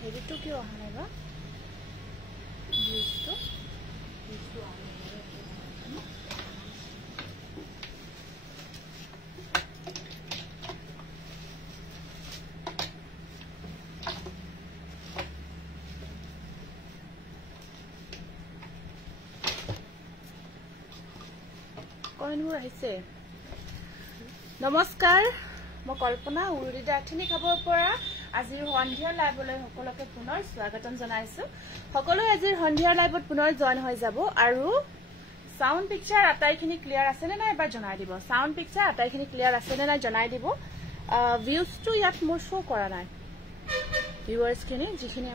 হেৰিটো কিয় অহা নাই বা ভিউজটো কইনবোৰ আহিছে নমস্কাৰ মই কল্পনা উৰুদিদা আঠিনি খাবৰ পৰা আজিৰ সন্ধিয়া লাইভলৈ সকলোকে পুনৰ স্বাগতম জনাইছো সকলো আজিৰ সন্ধিয়া লাইভত পুনৰ জয়েন হৈ যাব আৰু সাউন্ড পিকচাৰ আটাইখিনি ক্লিয়াৰ আছে নে নাই এবাৰ জনাই দিব সাউন্ড পিকচাৰ আটাইখিনি ক্লিয়াৰ আছে নে নাই জনাই দিব ভিউজটো ইয়াত মোৰ শো কৰা নাই ভিউৱাৰ্ছখিনি যিখিনি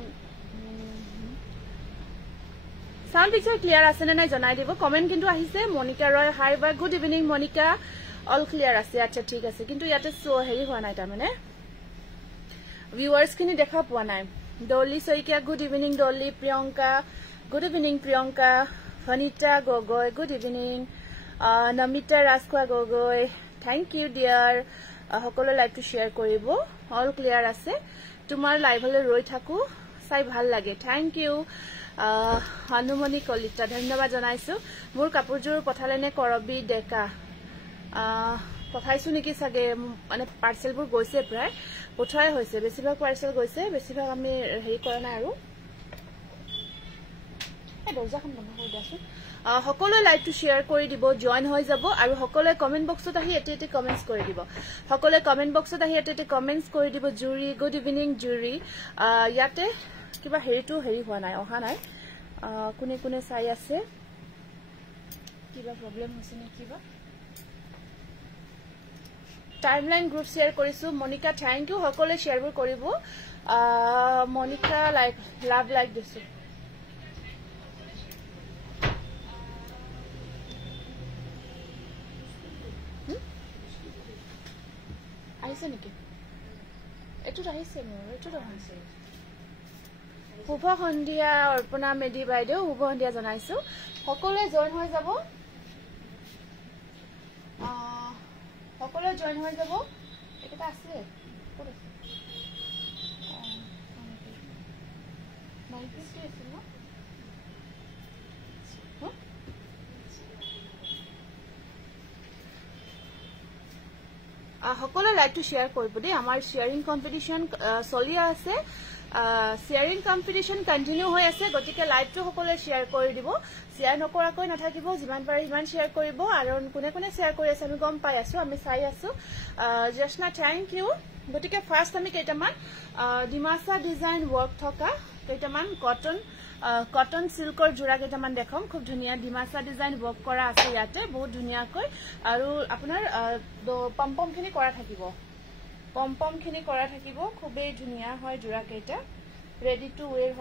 সাউন্ড পিকচাৰ ক্লিয়াৰ আছে নে নাই জনাই দিব কমেন্ট কিন্তু আহিছে মনিকা ৰয় হাই বা good evening Monika all clear আছে আচ্ছা ঠিক আছে কিন্তু ইয়াতে হেৰি হোৱা নাই তাৰমানে ভিউৱাৰ্ছখিনি দেখা পোৱা নাই Dolly Saikia good evening Dolly Priyanka good evening Priyanka Bhanita Gogoi good evening Namita Rajkhowa Gogoi thank you dear সকলো লাইভটো শ্বেয়াৰ কৰিব অল ক্লিয়াৰ আছে তোমাৰ লাইভলৈ ৰৈ থাকো চাই ভাল লাগে থেংক ইউ হনুমণি কলিতা ধন্যবাদ জনাইছো মোৰ কাপোৰযোৰ পঠালে নে কৰবি ডেকা পঠাইছো নেকি চাগে মানে পাৰ্চেলবোৰ গৈছে প্ৰায় পঠাই হৈছে বেছিভাগ পাৰ্চেল গৈছে বেছিভাগ আমি হেৰি কৰা নাই আৰু এই দৰ্জাখন বন্ধ কৰি দিয়াছো সকলো লাইভটো শ্বেয়াৰ কৰি দিব জয়েন হৈ যাব আৰু সকলো কমেন্ট বক্সত আহি এটি কমেন্টস কৰি দিব সকলো কমেন্ট বক্সত আহি এটি কমেন্টস কৰি দিব জুৰি গুড ইভিনিং জুৰি ইয়াতে কিবা হেৰিটো হেৰি হোৱা নাই অহা নাই কোনে কোনে চাই আছে কিবা প্ৰবলেম হৈছে নে কিবা টাইমলাইন গ্ৰুপ শ্বেয়াৰ কৰিছো মনিকা থ্যাংক ইউ সকলোৱে শ্বেয়াৰবোৰ কৰিব মনিকা লাইক লাভ লাইক দিছো আহিছে নেকি এইটোত আহিছে মোৰ এইটোত আহিছে শুভ সন্ধিয়া অৰ্পণা মেডি বাইদেউ শুভ সন্ধিয়া জনাইছো সকলোৱে জয়েন হৈ যাব সকলোৱে জয়েন হৈ যাব এটা আছে ক'ত আছে মাইকিটো আছে ন সকলো লাইভটো শ্বেয়াৰ কৰিব দেই আমাৰ শ্বেয়াৰিং কম্পিটিশন চলি আছে শ্বেয়াৰিং কম্পিটিশন কন্টিনিউ হৈ আছে গতিকে লাইভটো সকলোৱে শ্বেয়াৰ কৰি দিব শ্বেয়াৰ নকৰাকৈ নাথাকিব যিমান পাৰে সিমান শ্বেয়াৰ কৰিব আৰু কোনে কোনে শ্বেয়াৰ কৰি আছে আমি গম পাই আছো আমি চাই আছো জশনা থ্যাংক ইউ গতিকে ফাৰ্ষ্ট আমি কেইটামান ডিমাছা ডিজাইন ৱৰ্ক থকা কেইটামান কটন সিল্কৰ জোৰা কেইটামান দেখাম খুব ধুনীয়া ডিমাছা ডিজাইন ৱৰ্ক কৰা আছে ইয়াতে বহুত ধুনীয়াকৈ আৰু আপোনাৰ পম্পমখিনি কৰা থাকিব পম্পমখিনি কৰা থাকিব খুবেই ধুনীয়া হয় জোৰা কেইটা ৰেডি টু ওৱেৰ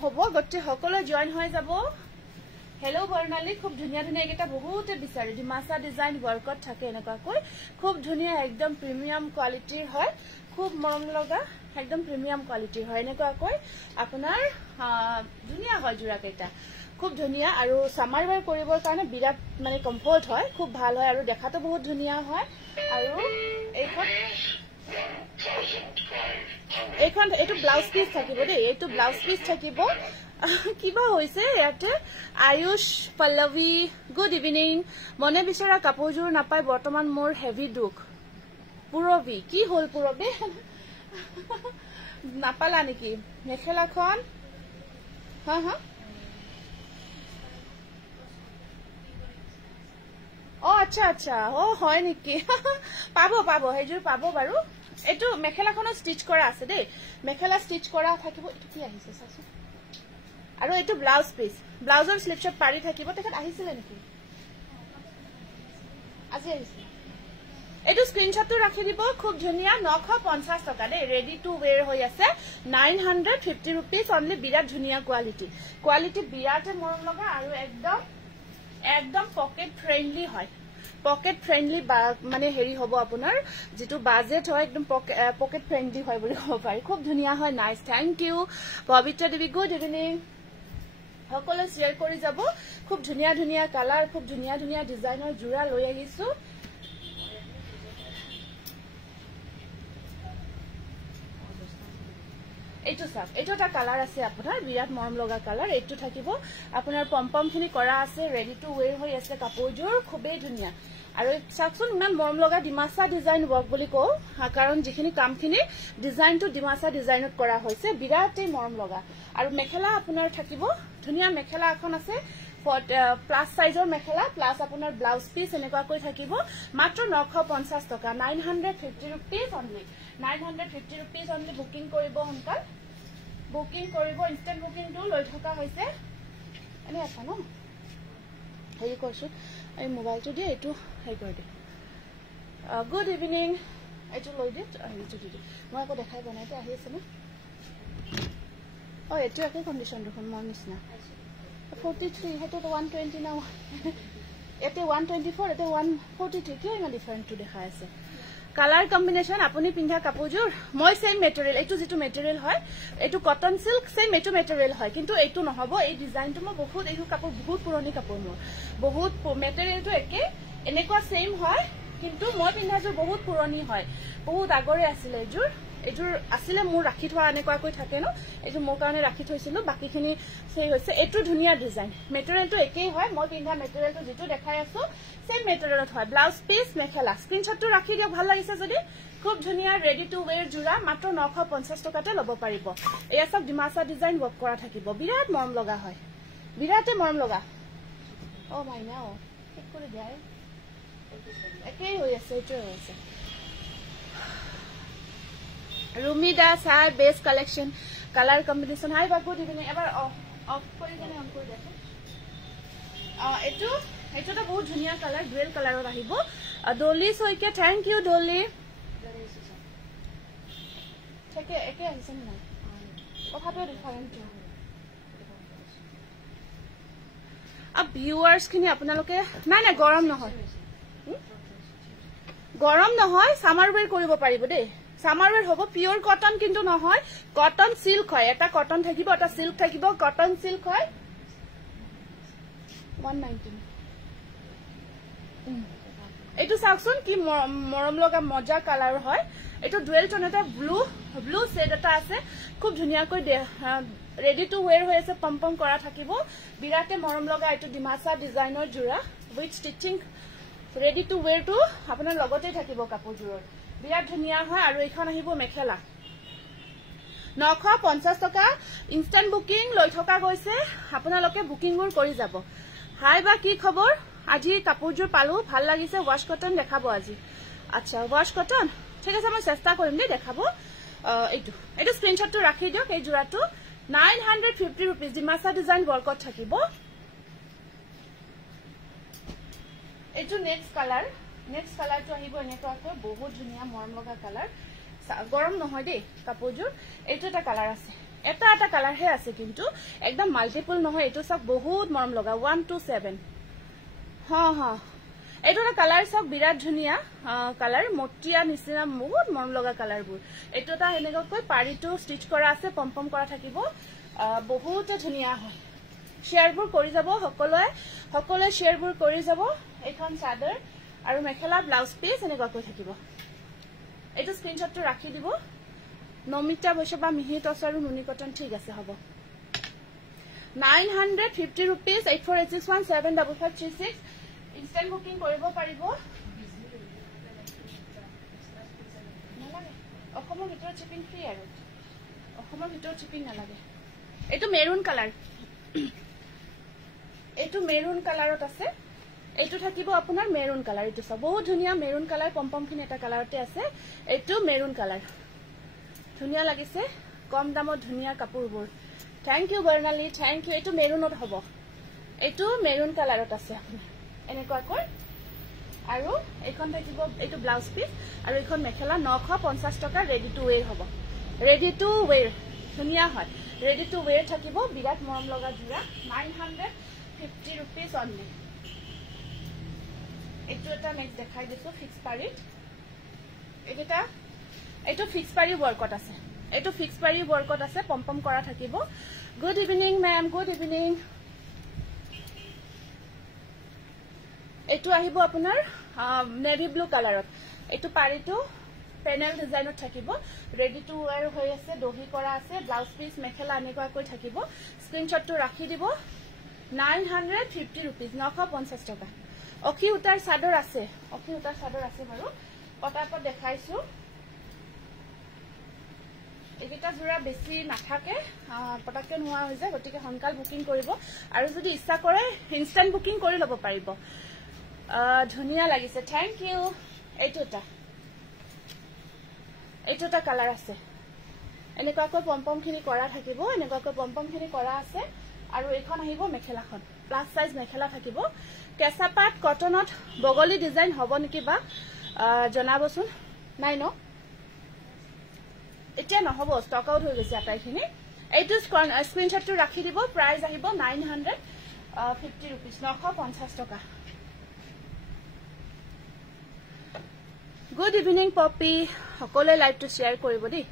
হ'ব গতি সকলো জয়েন হৈ যাব হেল্ল' বৰ্ণালী খুব ধুনীয়া ধুনীয়া কেইটা বহুতে বিচাৰে ডিমাছা ডিজাইন ৱৰ্কত থাকে এনেকুৱাকৈ খুব ধুনীয়া একদম প্ৰিমিয়াম কোৱালিটিৰ হয় খুব মৰম লগা একদম প্ৰিমিয়াম কোৱালিটিৰ হয় এনেকুৱাকৈ আপোনাৰ ধুনীয়া হয় জোৰা কেইটা খুব ধুনীয়া আৰু সামাৰ ওৱেৰ কৰিবৰ কাৰণে বিৰাট মানে কমফৰ্ট হয় খুব ভাল হয় আৰু দেখাটো বহুত ধুনীয়া হয় আৰু এইখন এইটো ব্লাউজ পিস থাকিব দেই এইটো ব্লাউজ পিস থাকিব কিবা হৈছে ইয়াতে আয়ুষ পল্লৱী গুড ইভিনিং মনে বিচৰা কাপোৰযোৰ নাপাই বৰ্তমান মোৰ হেভি দুখ পুৰবি কি হল পুৰবি নাপালা নেকি মেখেলাখন হা হা আচ্ছা আচ্ছা হয় নেকি পাব হেজুৰ পাব বাৰু এটো মেখেলাখন স্টিচ কৰা আছে দেই মেখেলা স্টিচ কৰা থাকিব এটো কি আহিছে চাচো আৰু এটো ব্লাউজ পিস ব্লাউজৰ স্লিপশট পাৰি থাকিব তেখেত আহিছিল নেকি আজি আহিছে এটো স্ক্ৰিনশ্বটটো ৰাখি দিব খুব ধুনীয়া 950 টকা দেই ৰেডি টু ওৱেৰ হৈ আছে 950 रुपीस অনলি বিৰাট ধুনীয়া কোৱালিটি বিৰাট মৰম লগা আৰু একদম পকেট ফ্ৰেন্ডলি হয় পকেট ফ্ৰেন্ডলি মানে হেৰি হ'ব আপোনাৰ যেটো বাজেট হয় একদম পকেট ফ্ৰেন্ডলি হয় বুলি ক'ব পাৰি খুব ধুনীয়া হয় নাইস থ্যাংক ইউ পবিত্ৰা দেৱী গুড ইভিনিং সকলো শ্বেয়াৰ কৰি যাব খুব ধুনীয়া কালাৰ খুব ধুনীয়া ডিজাইনৰ জোৰা লৈ আহিছো এইটো চাওক এইটো এটা কালাৰ আছে আপোনাৰ বিৰাট মৰম লগা কালাৰ এইটো থাকিব আপোনাৰ পম্পম খিনি কৰা আছে ৰেডি টু ওয়েৰ হৈ আছে কাপোৰযোৰ খুবেই ধুনীয়া আৰু চাওকচোন ইমান মৰম লগা ডিমাচা ডিজাইন ৱৰ্ক বুলি কওঁ কাৰণ যিখিনি কামখিনি ডিজাইনটো ডিমাচা ডিজাইনত কৰা হৈছে বিৰাটেই মৰম লগা আৰু মেখেলা আপোনাৰ থাকিব ধুনীয়া মেখেলা এখন আছে প্লাস সাইজৰ মেখেলা প্লাস আপোনাৰ ব্লাউজ পিস এনেকুৱাকৈ থাকিব মাত্ৰ 950 টকা 950 rupees only 950 rupees only booking কৰিব হনকাল বুকিং কৰিব ইনস্ট্যান্ট বুকিংটো লৈ থকা হৈছে এনে আছে ন হেৰি কৰছো এই মোবাইলটো দিয়ে এটো হেৰি কৰি দে গুড ইভিনিং এটো লৈ দিত এইটো দি মই আকৌ দেখাই বনাইতে আহি আছে ন ও এটো একে কন্ডিশন দেখোন মই নিছনা 43 হেটো 120 নাও এতে 124 এতে 143 কি ইমান ডিফারেন্ট টু দেখাই আছে কালার কম্বিনেশন আপুনি পিন্ধা কাপোৰযোৰ মই সেম মেটেৰিয়েল এটো যেটো মেটেৰিয়েল হয় এটো কটন সিল্ক সেম এটো মেটেৰিয়েল হয় কিন্তু এটো নহব এই ডিজাইনটো মই বহুত এইটো কাপোৰ বহুত পুৰণি কাপোৰ মোৰ বহুত মেটেৰিয়েলটো একে এনেকুৱা সেম হয় কিন্তু মই পিন্ধাযোৰ বহুত পুৰণি হয় বহুত আগৰে আছিল এযোৰ আসলে মোৰ ৰাখি থোৱা এনেকুৱাকৈ থাকে ন এটো মোৰ কাৰণে ৰাখি থৈছিলো বাকিখিনি সেই হৈছে এটো ধুনীয়া ডিজাইন মেটেৰিয়েলটো একেই হয় মই পিন্ধা মেটেৰিয়েলটো যেটো দেখাই আছো সেম মেটেৰিয়েলত হয় ব্লাউজ পিস মেখেলা স্ক্ৰিনশ্বটটো ৰাখি দিও ভাল লাগিছে যদি খুব ধুনীয়া ৰেডি টু ওয়েৰ জোৰা মাত্ৰ 950 টকাতে ল'ব পাৰিব এয়া সব ডিমাচা ডিজাইন ৱৰ্ক কৰা থাকিব বিৰাট মৰম লগা হয় বিৰাটে মৰম লগা ও মাইনা ও ঠিক কৰি দিয়া একেই হৈ আছে এটো হৈ আছে Rumida Sai base collection color combination hi ba good evening ever off kori jane on kori dekho eto ta bahut dhuniya color dual color ot ahibo Dolly soike thank you Dolly theke eke ahise na kotha to different ab viewers khini apnaloke na gorom nohoy summer wear koribo paribo de summer wear হবো pure cotton কিন্তু নহয় cotton silk হয় এটা cotton থাকিব এটা silk থাকিব cotton silk হয় 119 এটো সাকসন কি মৰম লগা মজা কালার হয় এটো ডুয়েল টোন এটা ব্লু শেড এটা আছে খুব ধুনিয়া কই ৰেডি টু ওয়্যাৰ হৈ আছে পম্পম কৰা থাকিব বিৰাটে মৰম লগা এটো ডিমাচা ডিজাইনৰ জোৰা with stitching ready to wear too আপোনাৰ লগতে থাকিব কাপোৰজোৰৰ বিৰাট ধুনিয়া হয় আৰু এখন আহিব মেখেলা 950 টকা ইনস্ট্যান্ট বুকিং লৈ থকা গৈছে আপোনালোকে বুকিংৰ কৰি যাব হাই বা কি খবৰ আজি কাপোৰজোৰ পালো ভাল লাগিছে ওয়াশ কটন দেখাব আজি আচ্ছা ওয়াশ কটন ঠিক আছে মই চেষ্টা কৰিম দে দেখাব এইটো স্ক্ৰিনশ্বটটো ৰাখি দিওক এই জোৰাটো 950 rupees ডিমাচা ডিজাইন ৱৰ্কত থাকিব এইটো নেক্সট কালাৰ to আহিব এনেকুৱাকৈ বহুত ধুনীয়া মৰম লগা কালাৰ গৰম নহয় দেই কাপোৰযোৰ এইটো এটা কালাৰ আছে এটা কালাৰ হে আছে কিন্তু একদম মাল্টিপল নহয় এইটো সব বহুত মৰম লগা 127 হা এইটো এটা কালাৰ সব বিৰাট ধুনীয়া কালাৰ মটিয়া নিচিনা বহুত মৰম লগা কালাৰবোৰ এইটো এটা এনেকুৱাকৈ পাৰিটো ষ্টিচ কৰা আছে পম্পম কৰা থাকিব বহুত ধুনীয়া হয় শেয়াৰবোৰ কৰি যাব সকলোৱে শেয়াৰবোৰ কৰি যাব এখন চাদৰ আৰু মেখেলা ব্লাউজ পিস এনেকুৱাকৈ থাকিব এইটো স্ক্ৰিনশ্বটটো ৰাখি দিব নমিতা বৈশবা মিহি টছ আৰু নুনি কটন ঠিক আছে হ'ব 950 rupees 8486175536 ইনস্ট্যান্ট বুকিং কৰিব পাৰিব অসমৰ ভিতৰত শিপিং ফ্ৰী আৰু অসমৰ ভিতৰত শিপিং নালাগে এইটো মেৰুন কালাৰত আছে এইটো থাকিব আপোনাৰ মেৰুন কালাৰ এইটো সব বহুত ধুনীয়া মেৰুন কালাৰ পম্পম খিনি এটা কালাৰতে আছে এইটো মেৰুন কালাৰ ধুনীয়া লাগিছে কম দামত ধুনীয়া কাপোৰবোৰ থ্যাংক ইউ বৰ্ণালী থ্যাংক ইউ এইটো মেৰুনত হ'ব এইটো মেৰুন কালাৰত আছে আপোনাৰ এনেকুৱাকৈ আৰু এইখন থাকিব এইটো ব্লাউজ পিস আৰু এইখন মেখেলা 950 টকা ৰেডি টু ওয়্যাৰ হ'ব ৰেডি টু ওয়্যাৰ ধুনীয়া হয় ৰেডি টু ওয়্যাৰ থাকিব বিৰাট মৰম লগা জোৰা 950 rupees only এইটো এটা নেক্সট দেখাই দিছো ফিক্স পাৰিত এইটো ফিক্স পাৰি ৱৰ্কত আছে পম্পম কৰা থাকিব good evening ma'am good evening এইটো আহিব আপোনাৰ নেভি ব্লু কালাৰত এইটো পাৰিটো পেনেল ডিজাইনত থাকিব ৰেডি টু ওয়্যাৰ হৈ আছে দহি কৰা আছে ব্লাউজ পিস মেখেলা এনেকুৱাকৈ থাকিব স্ক্ৰিনশ্বটটো ৰাখি দিব 950 rupees 950 টকা অখি উটাৰ চাদৰ আছে বাৰু পটাপট দেখাইছো এইটা জোৰা বেছি নাথাকে পটাকে নোৱা হৈ যায় গতিকে হনকাল বুকিং কৰিব আৰু যদি ইচ্ছা কৰে ইনষ্টেন্ট বুকিং কৰি ল'ব পাৰিব ধুনিয়া লাগিছে থ্যাংক ইউ এইটোটা কালাৰ আছে এনেকুৱাকৈ পম্পমখিনি কৰা থাকিব এনেকুৱাকৈ পম্পমখিনি কৰা আছে আৰু এইখন আহিব মেখেলাখন প্লাস সাইজ মেখেলা থাকিব কেঁচাপাত কটনত বগলী ডিজাইন হ'ব নেকি বা জনাবচোন নাই ন এতিয়া নহব ষ্টক আউট হৈ গৈছে আটাইখিনি এইটো স্ক্ৰিনশ্বটটো ৰাখি দিব প্ৰাইস আহিব 950 rupees 950 টকা গুড ইভিনিং পপি সকলে লাইভ টু শেয়াৰ কৰিব দি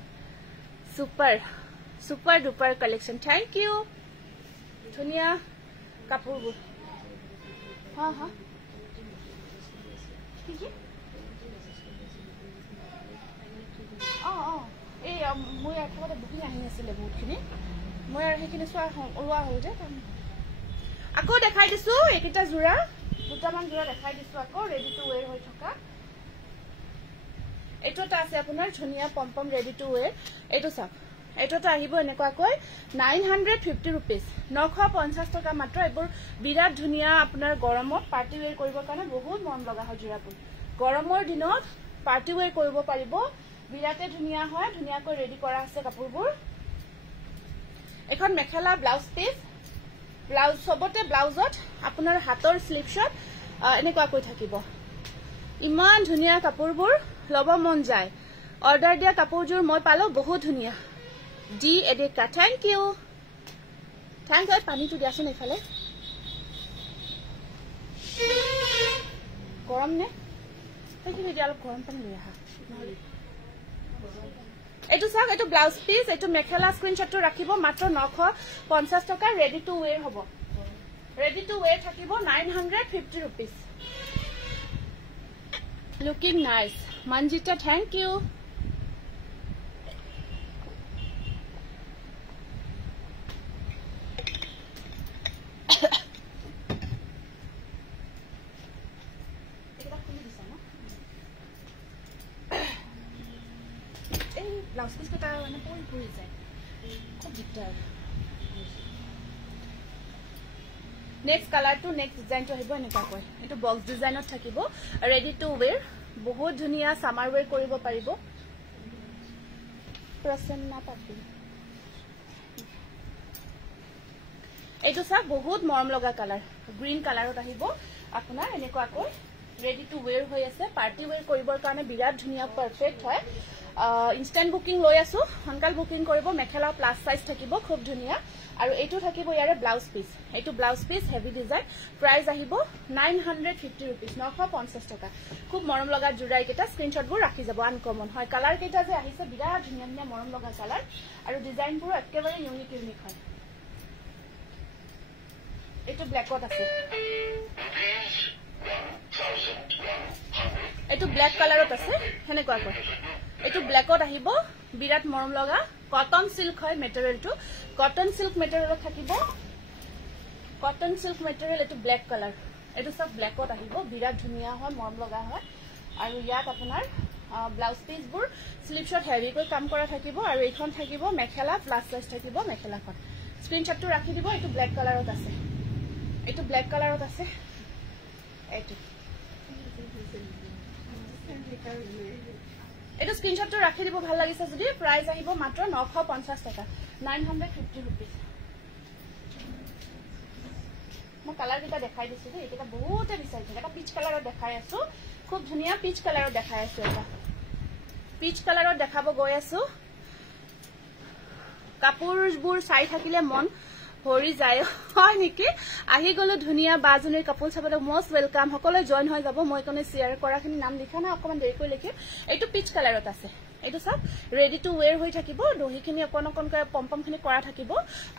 super duper collection thank you ধুনিয়া কাপোৰবোৰ হা কি এই মই আগতে বুকিং আহি আছিলে বহুতখিনি মই আৰু সেইখিনি চোৱা ওলোৱা হ'ল যে আকৌ দেখাই দিছো এইকেইটা জোৰা দুটামান জোৰা দেখাই দিছো আকৌ ৰেডি টু ওয়্যাৰ হৈ থকা এইটোটা আছে আপোনাৰ ধুনিয়া পম্পম ৰেডি টু ওয়্যাৰ এইটো চাওক এইটোটা আহিব এনেকুৱাকৈ 950 rupees 950 টকা মাত্ৰ এইবোৰ বিৰাট ধুনিয়া আপোনাৰ গৰমত পাৰ্টি ওয়্যাৰ কৰিবৰ কাৰণে বহুত মৰম লগা হয় জোৰাবোৰ গৰমৰ দিনত পাৰ্টি ওয়্যাৰ কৰিব পাৰিব বিৰাটে ধুনিয়া হয় ধুনিয়াকৈ ৰেডি কৰা আছে কাপোৰবোৰ এখন মেখেলা ব্লাউজ পিস ব্লাউজ সবতে ব্লাউজত আপোনাৰ হাতৰ স্লিপশট এনেকুৱাকৈ থাকিব ইমান ধুনিয়া কাপোৰবোৰ লব মন যায় অৰ্ডাৰ দিয়া কাপোৰজোৰ মই পালো বহুত ধুনিয়া ডি এডেকা থ্যাংক ইউ পানীটো দিয়াচোন এইফালে গৰম নে সেইখিনি দিয়া অলপ গৰম পানী লৈ আহা এইটো চাওক এইটো ব্লাউজ পিস এইটো মেখেলা স্ক্ৰিনশ্বটটো ৰাখিব মাত্ৰ 950 টকা ৰেডি টু ওয়্যাৰ হ'ব ৰেডি টু ওয়্যাৰ থাকিব 950 rupees looking nice Manjita thank you blouse piece কটা মানে পৰি যায় খুব দিগদাৰ নেক্সট কালাৰটো নেক্সট ডিজাইনটো আহিব এনেকুৱাকৈ এইটো বক্স ডিজাইনত থাকিব ৰেডি টু ওয়্যাৰ বহুত ধুনিয়া সামাৰ ওয়্যাৰ কৰিব পাৰিব প্ৰসন্না পাপি এইটো চাওক বহুত মৰম লগা কালাৰ গ্ৰীণ কালাৰত আহিব আপোনাৰ এনেকুৱাকৈ ৰেডি টু ওয়্যাৰ হৈ আছে পাৰ্টি ওয়্যাৰ কৰিবৰ কাৰণে বিৰাট ধুনিয়া পাৰফেক্ট হয় ইনষ্টেন্ট বুকিং লৈ আছো হনকাল বুকিং কৰিব মেখেলা প্লাস সাইজ থাকিব খুব ধুনিয়া আৰু এইটো থাকিব ইয়াৰে ব্লাউজ পিস এইটো blouse piece heavy design price আহিব 950 rupees 950 টকা খুব মৰম লগা জুৰাই কেটা স্ক্ৰিনশ্বটবোৰ ৰাখি যাব আনকমন হয় কালাৰ কেটা যে আহিছে বিৰাট ধুনিয়া মৰম লগা কালাৰ আৰু ডিজাইনবোৰ একেবাৰে ইউনিক হয় এইটো ব্ল্যাকত আছে এইটো ব্ল্যাক কালাৰত আছে হেনেকুৱাকৈ এইটো ব্ল্যাকত আহিব বিৰাট মৰম লগা কটন সিল্ক হয় মেটেৰিয়েলটো কটন সিল্ক মেটেৰিয়েলত থাকিব কটন সিল্ক মেটেৰিয়েল এইটো ব্ল্যাক কালাৰ এইটো সব ব্ল্যাকত আহিব বিৰাট ধুনিয়া হয় মৰম লগা হয় আৰু ইয়াত আপোনাৰ ব্লাউজ পিসবোৰ স্লিপশট হেভিকৈ কাম কৰা থাকিব আৰু এইখন থাকিব মেখেলা প্লাস সাইজ থাকিব মেখেলাখন স্ক্ৰিনশ্বটটো ৰাখি দিব এইটো ব্ল্যাক কালাৰত আছে এইটো ব্ল্যাক কালাৰত আছে এইটো এইটো স্ক্ৰিনশ্বটটো ৰাখি দিব ভাল লাগিছে যদি প্ৰাইস আহিব মাত্ৰ 950 টকা 950 rupees মই কালাৰ কেটা দেখাই দিছো যে এটা বহুতে বিচাৰিছে এটা পিচ কালাৰত দেখাই আছো খুব ধুনিয়া পিচ কালাৰত দেখাই আছো এটা পিচ কালাৰত দেখাব গৈ আছো কাপোৰবোৰ চাই থাকিলে মন ভৰি যায় হয় নেকি আহি গলো ধুনিয়া বাজনীৰ কাপোৰ চাবলৈ মোস্ট ওয়েলকাম সকলে জয়েন হৈ যাব মই কোনে শেয়াৰ কৰাখিনি নাম লিখা না অকমান দেৰিকৈ লিখিম এইটো পিচ কালাৰত আছে এইটো সব ৰেডি টু ওয়্যাৰ হৈ থাকিব দহিখিনি অকনকৈ পম্পমখিনি কৰা থাকিব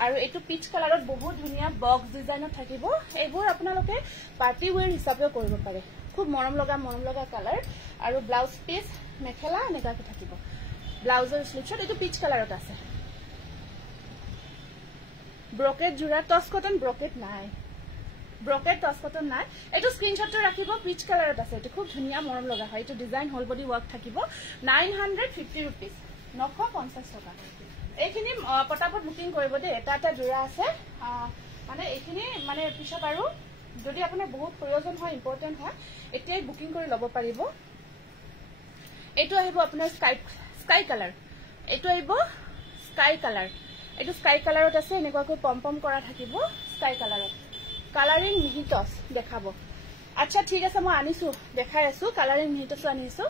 আৰু এইটো পিচ কালাৰত বহুত ধুনিয়া বক্স ডিজাইনত থাকিব এইবোৰ আপোনালোকে পাৰ্টি ওয়্যাৰ হিচাপেও কৰিব পাৰে খুব মৰম লগা কালাৰ আৰু ব্লাউজ পিস মেখেলা এনেকুৱাকৈ থাকিব ব্লাউজৰ স্লিভছত এইটো পিচ কালাৰত আছে ব্ৰকেট জোৰা টছ কটন ব্ৰকেট নাই ব্ৰকেট টছ কটন নাই এইটো স্ক্ৰীনশ্বটটো ৰাখিব পিচ কালাৰত আছে এইটো খুব ধুনীয়া মৰম লগা হয় এইটো ডিজাইন হল বডি ৱৰ্ক থাকিব 950 rupees 950 টকা এইখিনি পটাপট বুকিং কৰিব দে এটা এটা জোৰা আছে মানে এইখিনি মানে পিছত আৰু যদি আপোনাৰ বহুত প্ৰয়োজন হয় ইম্পৰ্টেন্ট হয় এতিয়াই বুকিং কৰি ল'ব পাৰিব এইটো আহিব আপোনাৰ স্কাই কালাৰ এইটো আহিব স্কাই কালাৰ এইটো স্কাই কালাৰত আছে এনেকুৱাকৈ পম কৰা থাকিব স্কাই কালাৰত কালাৰিং মিহিটস দেখাব আচ্ছা ঠিক আছে মই আনিছো দেখাই আছো কালাৰিং মিহিটস আনিছো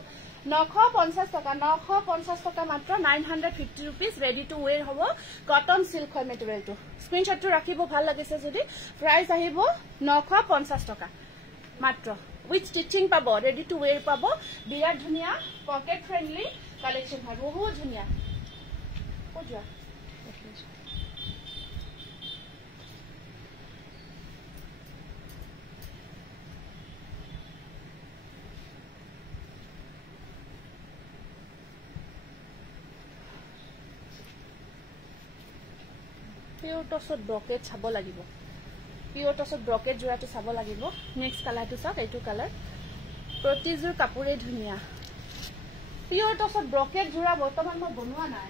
950 টকা 950 টকা মাত্ৰ 950 rupees ready to wear হ'ব কটন সিল্ক হয় মেটেৰিয়েলটো স্ক্ৰিনশ্বটটো ৰাখিব ভাল লাগিছে যদি প্ৰাইস আহিব 950 টকা মাত্ৰ উইথ স্টিচিং পাব ready to wear পাব বিৰাট ধুনীয়া পকেট ফ্ৰেন্ডলি কালেকশন হয় বহুত ধুনীয়া কোজা পিওর টসত ব্রকেট চাব লাগিব পিওর টসত ব্রকেট জোড়াটো চাব লাগিব নেক্সট কালারটো চাওক এইটো কালার প্ৰতিজোৰ কাপোৰে ধুনীয়া পিওৰ টসত ব্ৰকেট জোড়া বৰ্তমান মই বনোৱা নাই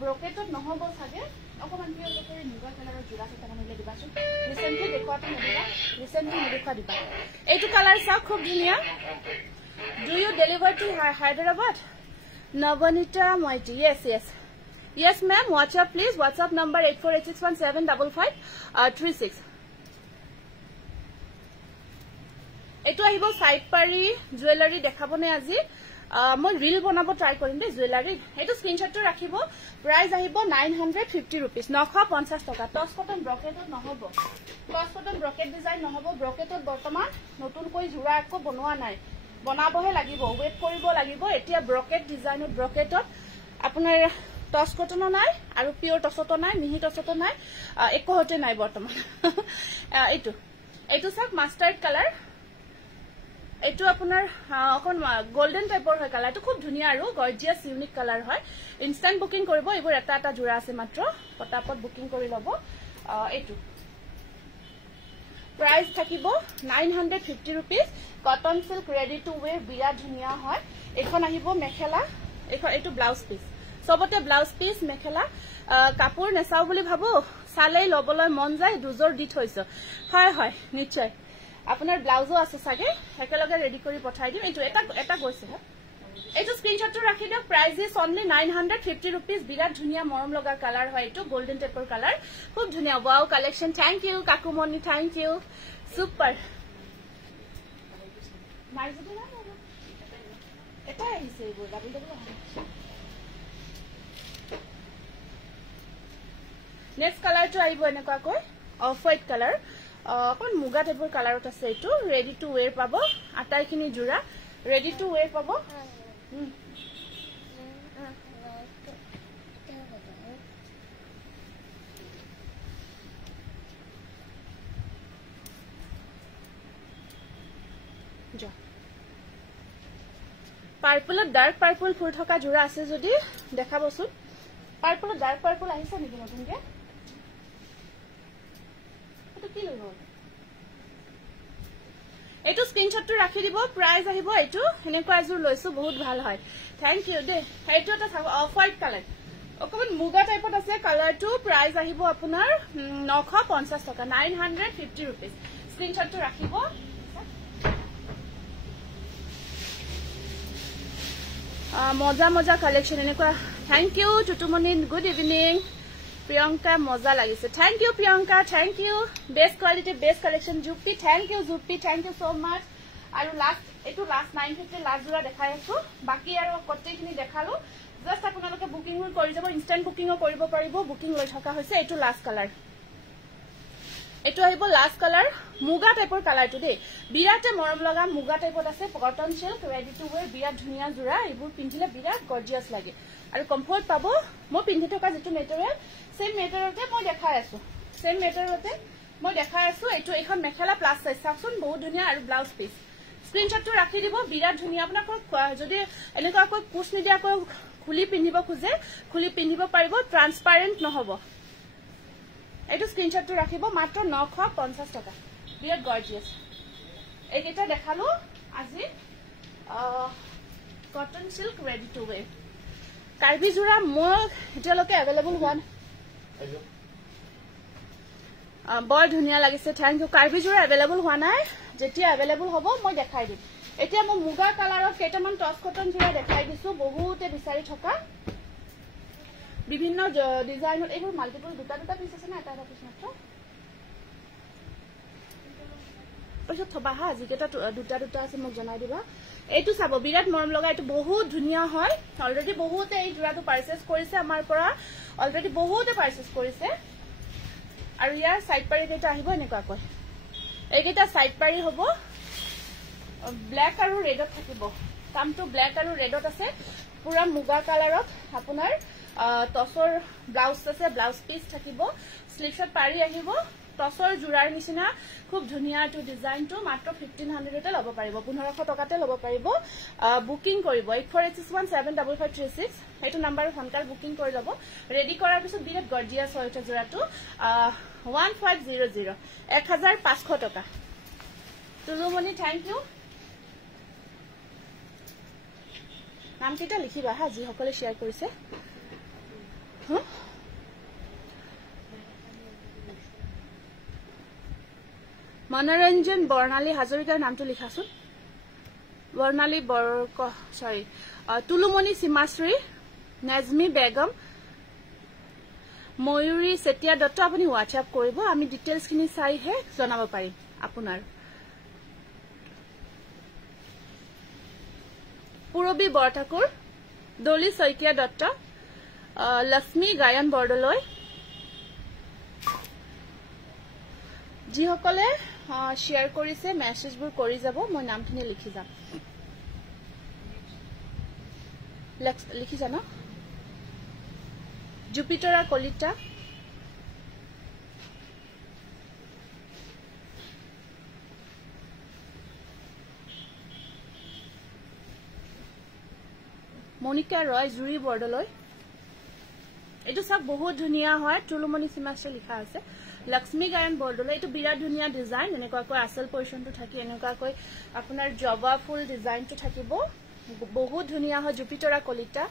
ব্ৰকেটত নহব সাগে অকমান পিওৰ টসৰে নিগা কালাৰৰ জোড়া এটা বনাইলে দিবাচোন ৰিসেন্টলি দেখুৱাটো নিদিবা ৰিসেন্টলি নিদেখুৱা দিবা এইটো কালাৰ চাওক খুব ধুনীয়া do you deliver to Hyderabad Nabanita Maiti yes Yes, ma'am. WhatsApp, please. WhatsApp number 8486175536. Eto ahibo side pari jewelry dekhabone aji. Moi reel banabo try korim de jewelry. Eto screenshot to rakhibo. Price ahibo 950 rupees. 950 toka. Toss cotton brocade nohobo. Toss cotton brocade design nohobo. Brocade bortoman notun koi jura ekko bonoa nai. Bonabohe lagibo. Wait koribo lagibo. Etia brocade design brocade apunar toss cotton নাই আৰু pure টসটো নাই মিহি টসটো নাই একো হতে নাই বৰ্তমান এইটো এইটো সব মাস্টাৰ্ড কালাৰ এইটো আপোনাৰ অকন গোল্ডেন টাইপৰ হয় কালাৰটো খুব ধুনীয়া আৰু গৰ্জিয়াস ইউনিক কালাৰ হয় ইনস্ট্যান্ট বুকিং কৰিব এইবোৰ এটা এটা জোড়া আছে মাত্ৰ পটাপট বুকিং কৰি লব এইটো প্ৰাইস থাকিব 950 rupees cotton silk ready to wear বিৰাট ধুনীয়া হয় এখন আহিব মেখেলা এখন এইটো ব্লাউজ পিস সবতে ব্লাউজ পিস মেখেলা কাপোৰ নেচাও বুলি ভাবো সালেই লবলৈ মন যায় দুজোৰ দি থৈছো হয় হয় নিশ্চয় আপোনাৰ ব্লাউজও আছে সাগে একেলগে ৰেডি কৰি পঠাই দিম এইটো এটা গৈছে এইটো স্ক্ৰিনশ্বটটো ৰাখি দিয়ক প্ৰাইস ইজ অনলি 950 rupees বিৰাট ধুনীয়া মৰম লগা কালাৰ হয় এইটো গোল্ডেন টাইপৰ কালাৰ খুব ধুনীয়া ওয়াও কালেকশন থ্যাংক ইউ কাকুমনি থ্যাংক ইউ সুপাৰ নাইজটো না এটা আহিছে এইবোৰ ডাবল ডাবল নেক্সট কালাৰটো আহিব এনেকুৱাকৈ অফ হোৱাইট কালাৰ অকন মুগা টাইপৰ কালাৰত আছে এইটো ৰেডি টু ওয়্যাৰ পাব আটাইখিনি জোৰা ৰেডি টু ওয়্যাৰ পাব পাৰ্পলত ডাৰ্ক পাৰ্পল ফুল থকা জোৰা আছে যদি দেখাবচোন পাৰ্পলত ডাৰ্ক পাৰ্পল আহিছে নেকি নতুনকে কি লইব এটো স্ক্ৰিনশটটো ৰাখি দিব প্ৰাইস আহিব এটো হেনেকুৱা এজুৰ লৈছো বহুত ভাল হয় থ্যাংক ইউ দে এটো এটা অফ হোৱাইট কালাৰ অকমান মুগা টাইপত আছে কালাৰটো প্ৰাইস আহিব আপোনাৰ 950 টকা 950 rupees স্ক্ৰিনশটটো ৰাখিব মজা মজা কালেকশন এনেকুৱা thank you Tutumoni good evening Priyanka মজা লাগিছে thank you Priyanka thank you best quality best collection Jupi thank you so much আৰু লাস্ট এটো লাস্ট 950 লাস্ট জোড়া দেখাই আছো বাকি আৰু কটেখিনি দেখালো জাস্ট আপোনালোকে বুকিং কৰি যাব ইনস্ট্যান্ট বুকিংও কৰিব পাৰিব বুকিং লৈ থকা হৈছে এটো লাস্ট কালাৰ এটো আহিব লাস্ট কালাৰ মুগা টাইপৰ কালাৰটো দে বিৰাটে মৰম লগা মুগা টাইপত আছে cotton silk ready to wear বিৰাট ধুনীয়া জোড়া এইবোৰ পিন্ধিলে বিৰাট গৰ্জিয়াস লাগে আৰু কমফৰ্ট পাব মই পিন্ধি থকা যেটো মেটেৰিয়েল সেম মেটেৰিয়েলতে মই দেখাই আছো সেম মেটেৰিয়েলতে মই দেখাই আছো এটো এখন মেখেলা প্লাস সাইজ চাওকচোন বহুত ধুনীয়া আৰু ব্লাউজ পিস স্ক্ৰিনশ্বটটো ৰাখি দিব বিৰাট ধুনীয়া আপোনাক যদি এনেকুৱাকৈ কুচ নিদিয়াকৈ খুলি পিন্ধিব খোজে খুলি পিন্ধিব পাৰিব ট্ৰান্সপাৰেণ্ট নহব এইটো স্ক্ৰিনশ্বটটো ৰাখিব মাত্ৰ 950 টকা বিৰাট গৰ্জিয়াছ এইকেইটা দেখালো আজি cotton silk ready two ৱেৰ Karbi জোৰা মোৰ এতিয়ালৈকে এভেইলেবল হোৱা বৰ ধুনীয়া লাগিছে থ্যাংক ইউ কাৰ্বি জোৰা এভেইলেবল হোৱা নাই যেতিয়া এভেইলেবল হ'ব মই দেখাই দিম এতিয়া মই মুগা কালাৰত কেইটামান টচ কটন জোৰা দেখাই দিছো বহুতে বিচাৰি থকা বিভিন্ন ডিজাইনত এইবোৰ মাল্টিপল দুটা পিস আছে না এটা পিস মাত্ৰ পইচা থবা হা যিকেইটা দুটা আছে মোক জনাই দিবা এইটো চাব বিৰাট মৰম লগা এইটো বহুত ধুনীয়া হয় অলৰেডি বহুতে এই জোৰাটো পাৰচেজ কৰিছে আমাৰ পৰা অলৰেডি বহুতে পাৰচেজ কৰিছে আৰু ইয়াৰ সাইড পাৰি কেইটা আহিব এনেকুৱাকৈ এইকেইটা সাইড পাৰি হ'ব ব্ল্যাক আৰু ৰেডত থাকিব কামটো ব্ল্যাক আৰু ৰেডত আছে পুৰা মুগা কালাৰত আপোনাৰ টসৰ ব্লাউজ আছে ব্লাউজ পিস থাকিব স্লিভছত পাৰি আহিব টসৰ জোৰাৰ নিচিনা খুব ধুনীয়া টু ডিজাইনটো মাত্ৰ 1500 তে ল'ব পাৰিব 1500 টকাতে ল'ব পাৰিব বুকিং কৰিব 8461755536 এইটো নম্বৰ ফোনকাল বুকিং কৰি ল'ব ৰেডি কৰাৰ পিছত বিৰাট গৰ্জিয়াছ হয় এটা জোৰাটো 1500 1500 টকা তুলুমণি থ্যাংক ইউ নামকেইটা লিখিবা হা যিসকলে শ্বেয়াৰ কৰিছে মনোৰঞ্জন বৰ্ণালী হাজৰিকাৰ নামটো লিখাছোন বৰ্ণালী সৰি তুলুমণি সীমাশ্ৰী নাজমি বেগম ময়ূৰী সেতিয়া দত্ত আপুনি হোৱাটছআপ কৰিব আমি ডিটেইলছখিনি চাইহে জনাব পাৰিম আপোনাৰ পুৰবী বৰঠাকুৰ দলি শইকীয়া দত্ত লক্ষ্মী গায়ন বৰদলৈ যিসকলে শ্বেয়াৰ কৰিছে মেছেজবোৰ কৰি যাব মই নামখিনি লিখি যাম লিখি জানো জুপিতৰা কলিতা মনিকা ৰয় জুৰি বৰদলৈ এইটো সব বহুত ধুনীয়া হয় তুলুমণি সীমাশ্ৰী লিখা আছে লক্ষ্মী গায়ন বৰদলৈ এইটো বিৰাট ধুনীয়া ডিজাইন এনেকুৱাকৈ আসল পজিশনটো থাকি এনেকুৱাকৈ আপোনাৰ জবা ফুল ডিজাইনটো থাকিব বহুত ধুনীয়া হয় জুপিতৰা কলিতা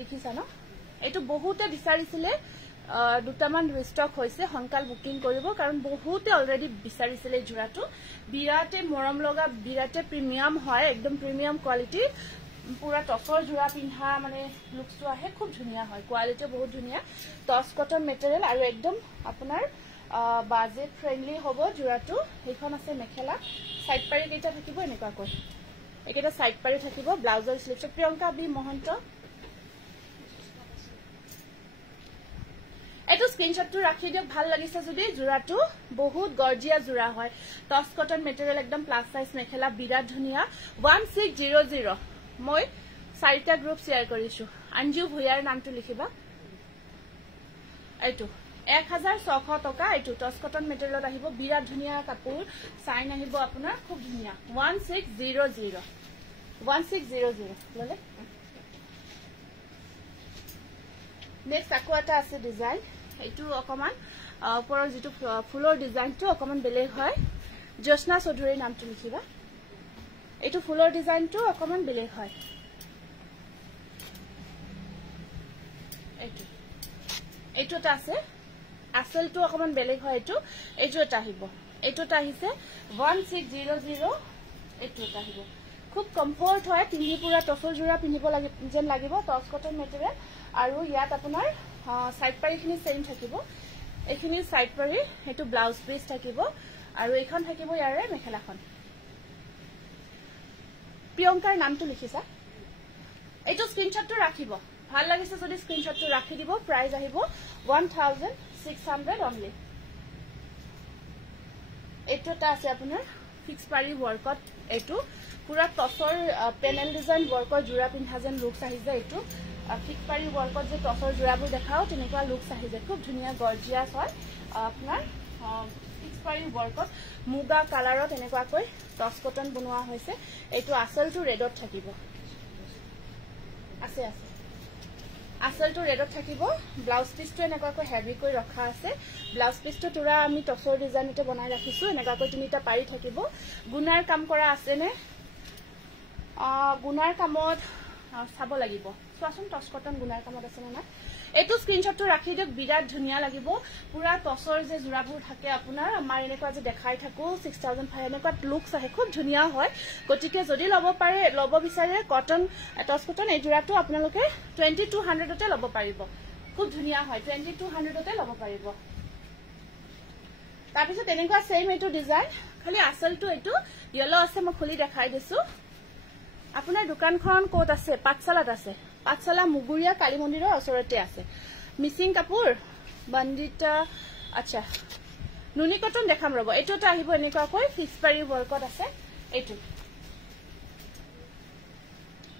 লিখিছা ন এইটো বহুতে বিচাৰিছিলে দুটামান ৰিষ্টক হৈছে হংকাল বুকিং কৰিব কাৰণ বহুতে অলৰেডি বিচাৰিছিলে জোৰাটো বিৰাটে মৰম লগা বিৰাটে প্ৰিমিয়াম হয় একদম প্ৰিমিয়াম কোৱালিটি পুৰা টসৰ জোৰা পিন্ধা মানে লুকসটো আহে খুব ধুনীয়া হয় কোৱালিটি বহুত ধুনীয়া টস কটন মেটেৰিয়েল আৰু একদম আপোনাৰ বাজেট ফ্ৰেন্ডলি হ'ব জোৰাটো এইখন আছে মেখেলা সাইড পাৰি কেইটা থাকিব এনেকুৱাকৈ একেটা সাইড পাৰি থাকিব ব্লাউজৰ স্লিভছ প্ৰিয়ংকা বি মহন্ত এটো স্ক্ৰিনশ্বটটো ৰাখি দিয়ক ভাল লাগিছে যদি জোৰাটো বহুত গৰ্জিয়া জোৰা হয় টস কটন মেটেৰিয়েল একদম প্লাস সাইজ মেখেলা বিৰাট ধুনীয়া 1600 মই 4টা গ্ৰুপ শেয়াৰ কৰিছো অঞ্জু ভুয়াৰ নামটো লিখিবা এইটো 1600 টকা এইটো টস কটন মেটেৰিয়েলত আহিব বিৰাট ধুনীয়া কাপোৰ সাইন আহিব আপোনাৰ খুব ধুনীয়া 1600 ললে নেক্সট আকো এটা আছে ডিজাইন এইটো অকমান ওপৰৰ যেটো ফুলৰ ডিজাইনটো অকমান বেলেগ হয় জোসনা চৌধুৰীৰ নামটো লিখিবা এইটো ফুলৰ ডিজাইনটো অকমান বেলেগ হয় এইটো এটা আছে আসলটো অকমান বেলেগ হয় এইটো এটা আহিব এইটোটা আহিছে 1600 এইটো এটা আহিব খুব কমফৰ্ট হয় পিন্ধি পুৰা টসৰ জোৰা পিন্ধিব যেন লাগিব টস কটন মেটেৰিয়েল আৰু ইয়াত আপোনাৰ সাইড পাৰিখিনি সেম থাকিব এইখিনি সাইড পাৰি হেতু ব্লাউজ পিস থাকিব আৰু এইখন থাকিব ইয়াৰে মেখেলাখন প্ৰিয়ংকাৰ নামটো লিখিছা এইটো স্ক্ৰিনশ্বটটো ৰাখিব ভাল লাগিছে যদি স্ক্ৰিনশ্বটটো ৰাখি দিব প্ৰাইস আহিব 1600 অনলি এইটোটা আছে আপোনাৰ ফিক্স পাৰি ওয়াৰ্কত এইটো পুৰা টসৰ পেনেল ডিজাইন ওয়াৰ্কৰ জোৰা পিন্ধা যেন লুকস আহি যায় এইটো ফিক্স পাৰি ওয়াৰ্কত যে টসৰ জোৰাবোৰ দেখাও তেনেকুৱা লুকস আহি যায় খুব ধুনীয়া গৰ্জিয়াস হয় আপোনাৰ ফিক্স পাৰি ৱৰ্কত মুগা কালাৰত এনেকুৱাকৈ টচ কটন বনোৱা হৈছে এইটো আচলটো ৰেডত থাকিব আছে আছে আচলটো ৰেডত থাকিব ব্লাউজ পিসটো এনেকুৱাকৈ হেভি কৰি ৰখা আছে ব্লাউজ পিসটো তুৰা আমি টচৰ ডিজাইনতে বনাই ৰাখিছো এনেকুৱাকৈ তিনিটা পাৰি থাকিব গুনাৰ কাম কৰা আছে নে গুনাৰ কামত চাব লাগিব চোৱাচোন টচ কটন গুনাৰ কামত আছে না এইটো স্ক্ৰিনশ্বটটো ৰাখি দিয়ক বিৰাট ধুনীয়া লাগিব পুৰা টচৰ যে জোৰাবোৰ থাকে আপোনাৰ আমাৰ এনেকুৱা যে দেখাই থাকো 6500 এনেকুৱা লুকস আহে খুব ধুনীয়া হয় গতিকে যদি লব পাৰে লব বিচাৰে কটন টচ কটন এই জোৰাটো আপোনালোকে 2200 তে লব পাৰিব খুব ধুনীয়া হয় 2200 তে লব পাৰিব তাৰপিছত এনেকুৱা সেম এইটো ডিজাইন খালি আচলটো এইটো ইয়েলো আছে মই খুলি দেখাই দিছো আপোনাৰ দোকানখন ক'ত আছে পাঠশালাত আছে পাঠশালা মুগুৰিয়া কালী মন্দিৰৰ ওচৰতে আছে মিচিং কাপোৰ বন্দিতা আচ্ছা নুনি কটন দেখাম ৰব এইটোটা আহিব এনেকুৱাকৈ ফিক্স পাৰি ৱৰ্কত আছে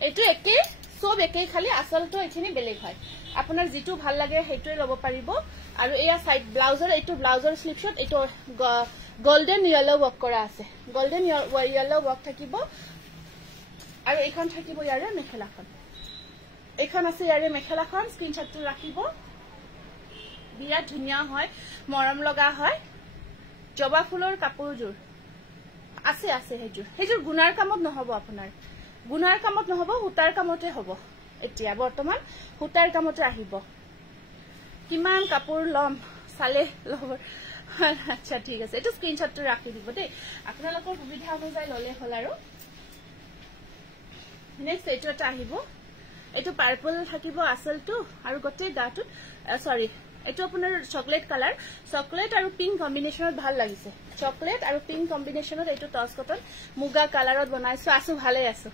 এইটো একে সব একে খালি আচলটো এখিনি বেলেগ হয় আপোনাৰ যেটো ভাল লাগে হেইটোই লব পাৰিব আৰু এয়া সাইড ব্লাউজৰ এইটো ব্লাউজৰ স্লিপশট এইটো গোল্ডেন ইয়েলো ৱৰ্ক কৰা আছে গোল্ডেন ইয়েলো ৱৰ্ক থাকিব আৰু এইখন থাকিব ইয়াৰে মেখেলাখন এইখন আছে ইয়াৰে মেখেলাখন স্ক্ৰিনশ্বটটো ৰাখিব বিৰাট ধুনীয়া হয় মৰম লগা হয় জবা ফুলৰ কাপোৰজোৰ আছে আছে হেজুৰ গুনাৰ কামত নহব আপোনাৰ গুনাৰ কামত নহব হুতাৰ কামতে হ'ব এতিয়া বৰ্তমান হুতাৰ কামতে আহিব কিমান কাপোৰ লম সালে লব আচ্ছা ঠিক আছে এইটো স্ক্ৰিনশ্বটটো ৰাখি দিব দেই আপোনালোকৰ সুবিধা অনুযায়ী ললে হল আৰু নেক্সট এইটো এটা আহিব এইটো পাৰ্পল থাকিব আচলটো আৰু গটে গাটো সৰি এইটো আপোনাৰ চকলেট কালাৰ চকলেট আৰু পিংক কম্বিনেশনত ভাল লাগিছে চকলেট আৰু পিংক কম্বিনেশনত এইটো টচ কটন মুগা কালাৰত বনাইছো আছো ভালে আছো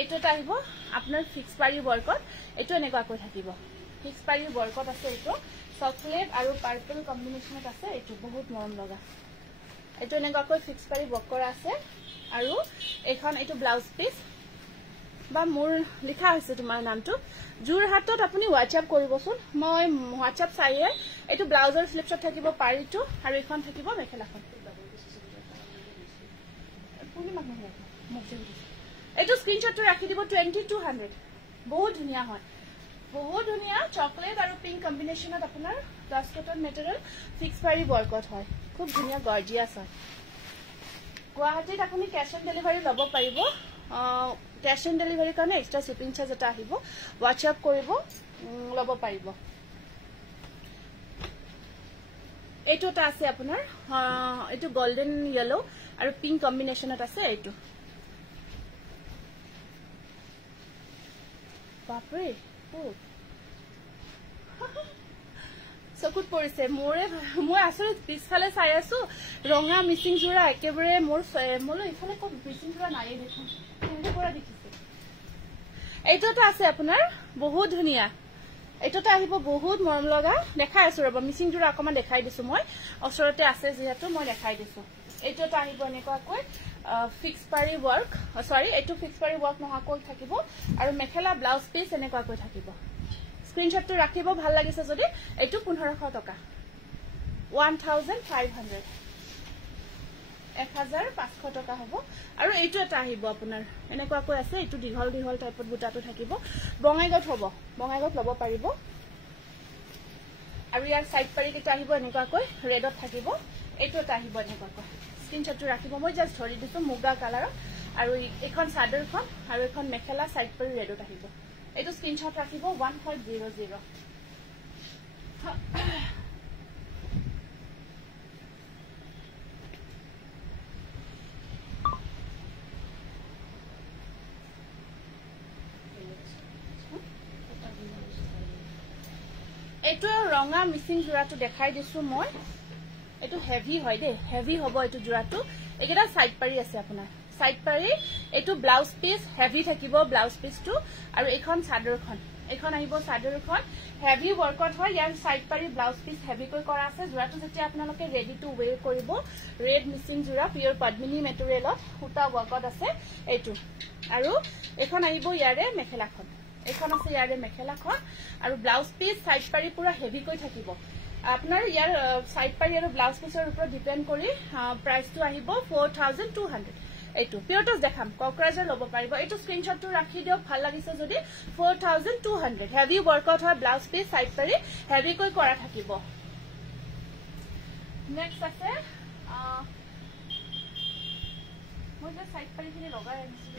এইটো এটা আহিব আপোনাৰ ফিক্স পাৰি ৱৰ্কত এইটো এনেকুৱাকৈ থাকিব ফিক্স পাৰি ৱৰ্কত আছে এইটো চকলেট আৰু পাৰ্পল কম্বিনেশনত আছে এইটো বহুত মৰম লগা এইটো এনেকুৱাকৈ ফিক্স পাৰি ৱৰ্ক কৰা আছে আৰু এখন এইটো ব্লাউজ পিস বা মোৰ লিখা হৈছে তোমাৰ নামটো জুৰহাটত আপুনি হোৱাটসঅ্যাপ কৰিবচোন মই হোৱাটসঅ্যাপ চাইয়ে এইটো ব্লাউজৰ স্লিপছত থাকিব পাৰিটো আৰু এখন থাকিব মেখেলাখন এইটো স্ক্ৰিনশ্বটটো ৰাখি দিব 2200 বহুত ধুনীয়া হয় বহুত ধুনীয়া চকলেট আৰু পিংক কম্বিনেশনত আপোনাৰ টচ কটন মেটেৰিয়েল ফিক্স পাৰি ৱৰ্কত হয় খুব ধুনীয়া গৰ্জিয়াস হয় গুৱাহাটীত আপুনি ক্যাশ অন ডেলিভাৰী লব পাৰিব ক্যাশ অন ডেলিভাৰী কাৰণে এক্সট্ৰা শিপিং চাৰ্জ এটা আহিব হোৱাটসঅ্যাপ কৰিব লব পাৰিব এইটো এটা আছে আপোনাৰ এইটো গোল্ডেন ইয়েলো আৰু পিংক কম্বিনেশনত আছে এইটো বাপৰে চকুত পৰিছে মই আচৰিত পিছফালে চাই আছো ৰঙা মিচিং জোৰা একেবাৰে মোৰ ইফালে ক'ত মিচিং জোৰা নাই দেখোন কেনেকৈ পৰা দেখিছে এইটোটা আছে আপোনাৰ বহুত ধুনীয়া এইটোটা আহিব বহুত মৰম লগা দেখাই আছো ৰব মিচিং জোৰা অকমান দেখাই দিছো মই ওচৰতে আছে যেহেতু মই দেখাই দিছো এইটোটা আহিব এনেকুৱাকৈ ফিক্স পাৰি ৱৰ্ক সৰি এইটো ফিক্স পাৰি ৱৰ্ক নহাকৈ থাকিব আৰু মেখেলা ব্লাউজ পিস এনেকুৱাকৈ থাকিব স্ক্ৰিনশ্বটটো ৰাখিব ভাল লাগিছে যদি এইটো 1500 টকা 1500 1500 টকা হ'ব আৰু এইটো এটা আহিব আপোনাৰ এনেকুৱাকৈ আছে এইটো দীঘল টাইপত বুটাটো থাকিব বঙাইগত হ'ব বঙাইগত লব পাৰিব আৰু ইয়াৰ সাইড পাৰি কিটা আহিব এনেকুৱাকৈ ৰেডত থাকিব এইটো এটা আহিব এনেকুৱাকৈ স্ক্ৰিনশ্বটটো ৰাখিব মই জাস্ট ধৰি দিছো মুগা কালাৰত আৰু এখন চাদৰখন আৰু এখন মেখেলা সাইড পাৰি ৰেডত আহিব এইটো স্ক্ৰিনশ্বট ৰাখিব 1500 এইটো ৰঙা মিচিং জোৰাটো দেখাই দিছো মই এইটো হেভি হয় দে হেভি হ'ব এইটো জোৰাটো এইকেইটা সাইড পাৰি আছে আপোনাৰ সাইড পাৰি এইটো ব্লাউজ পিস হেভি থাকিব ব্লাউজ পিসটো আৰু এখন চাদৰখন এখন আহিব চাদৰখন হেভি ৱৰ্কত হয় ইয়াৰ সাইড পাৰি ব্লাউজ পিস হেভি কৈ কৰা আছে জোৰাটো যেতিয়া আপোনালোকে ৰেডি টু ওয়ে কৰিব ৰেড মিচিং জোৰা পিওৰ পদ্মিনী মেটেৰিয়েলত হুতা ৱৰ্কত আছে এইটো আৰু এখন আহিব ইয়াৰে মেখেলাখন এখন আছে ইয়াৰে মেখেলাখন আৰু ব্লাউজ পিস সাইড পাৰি পুৰা হেভি কৈ থাকিব আপনাৰ ইয়াৰ সাইড পাৰি আৰ ব্লাউজ পিসেৰ উপৰ ডিপেন্ড কৰি প্ৰাইসটো আহিব 4200 এইটো পিওৰটস দেখাম ককৰাজৰ লব পাৰিব এইটো স্ক্ৰিনশটটো ৰাখি দিওক ভাল লাগিছে যদি 4200 হেভি ওয়াৰ্কআউট হয় ব্লাউজ পিস সাইড পাৰি হেভি কই কৰা থাকিব নেক্সট আছে মই যে সাইড পারি খিনি লগাই আনিছো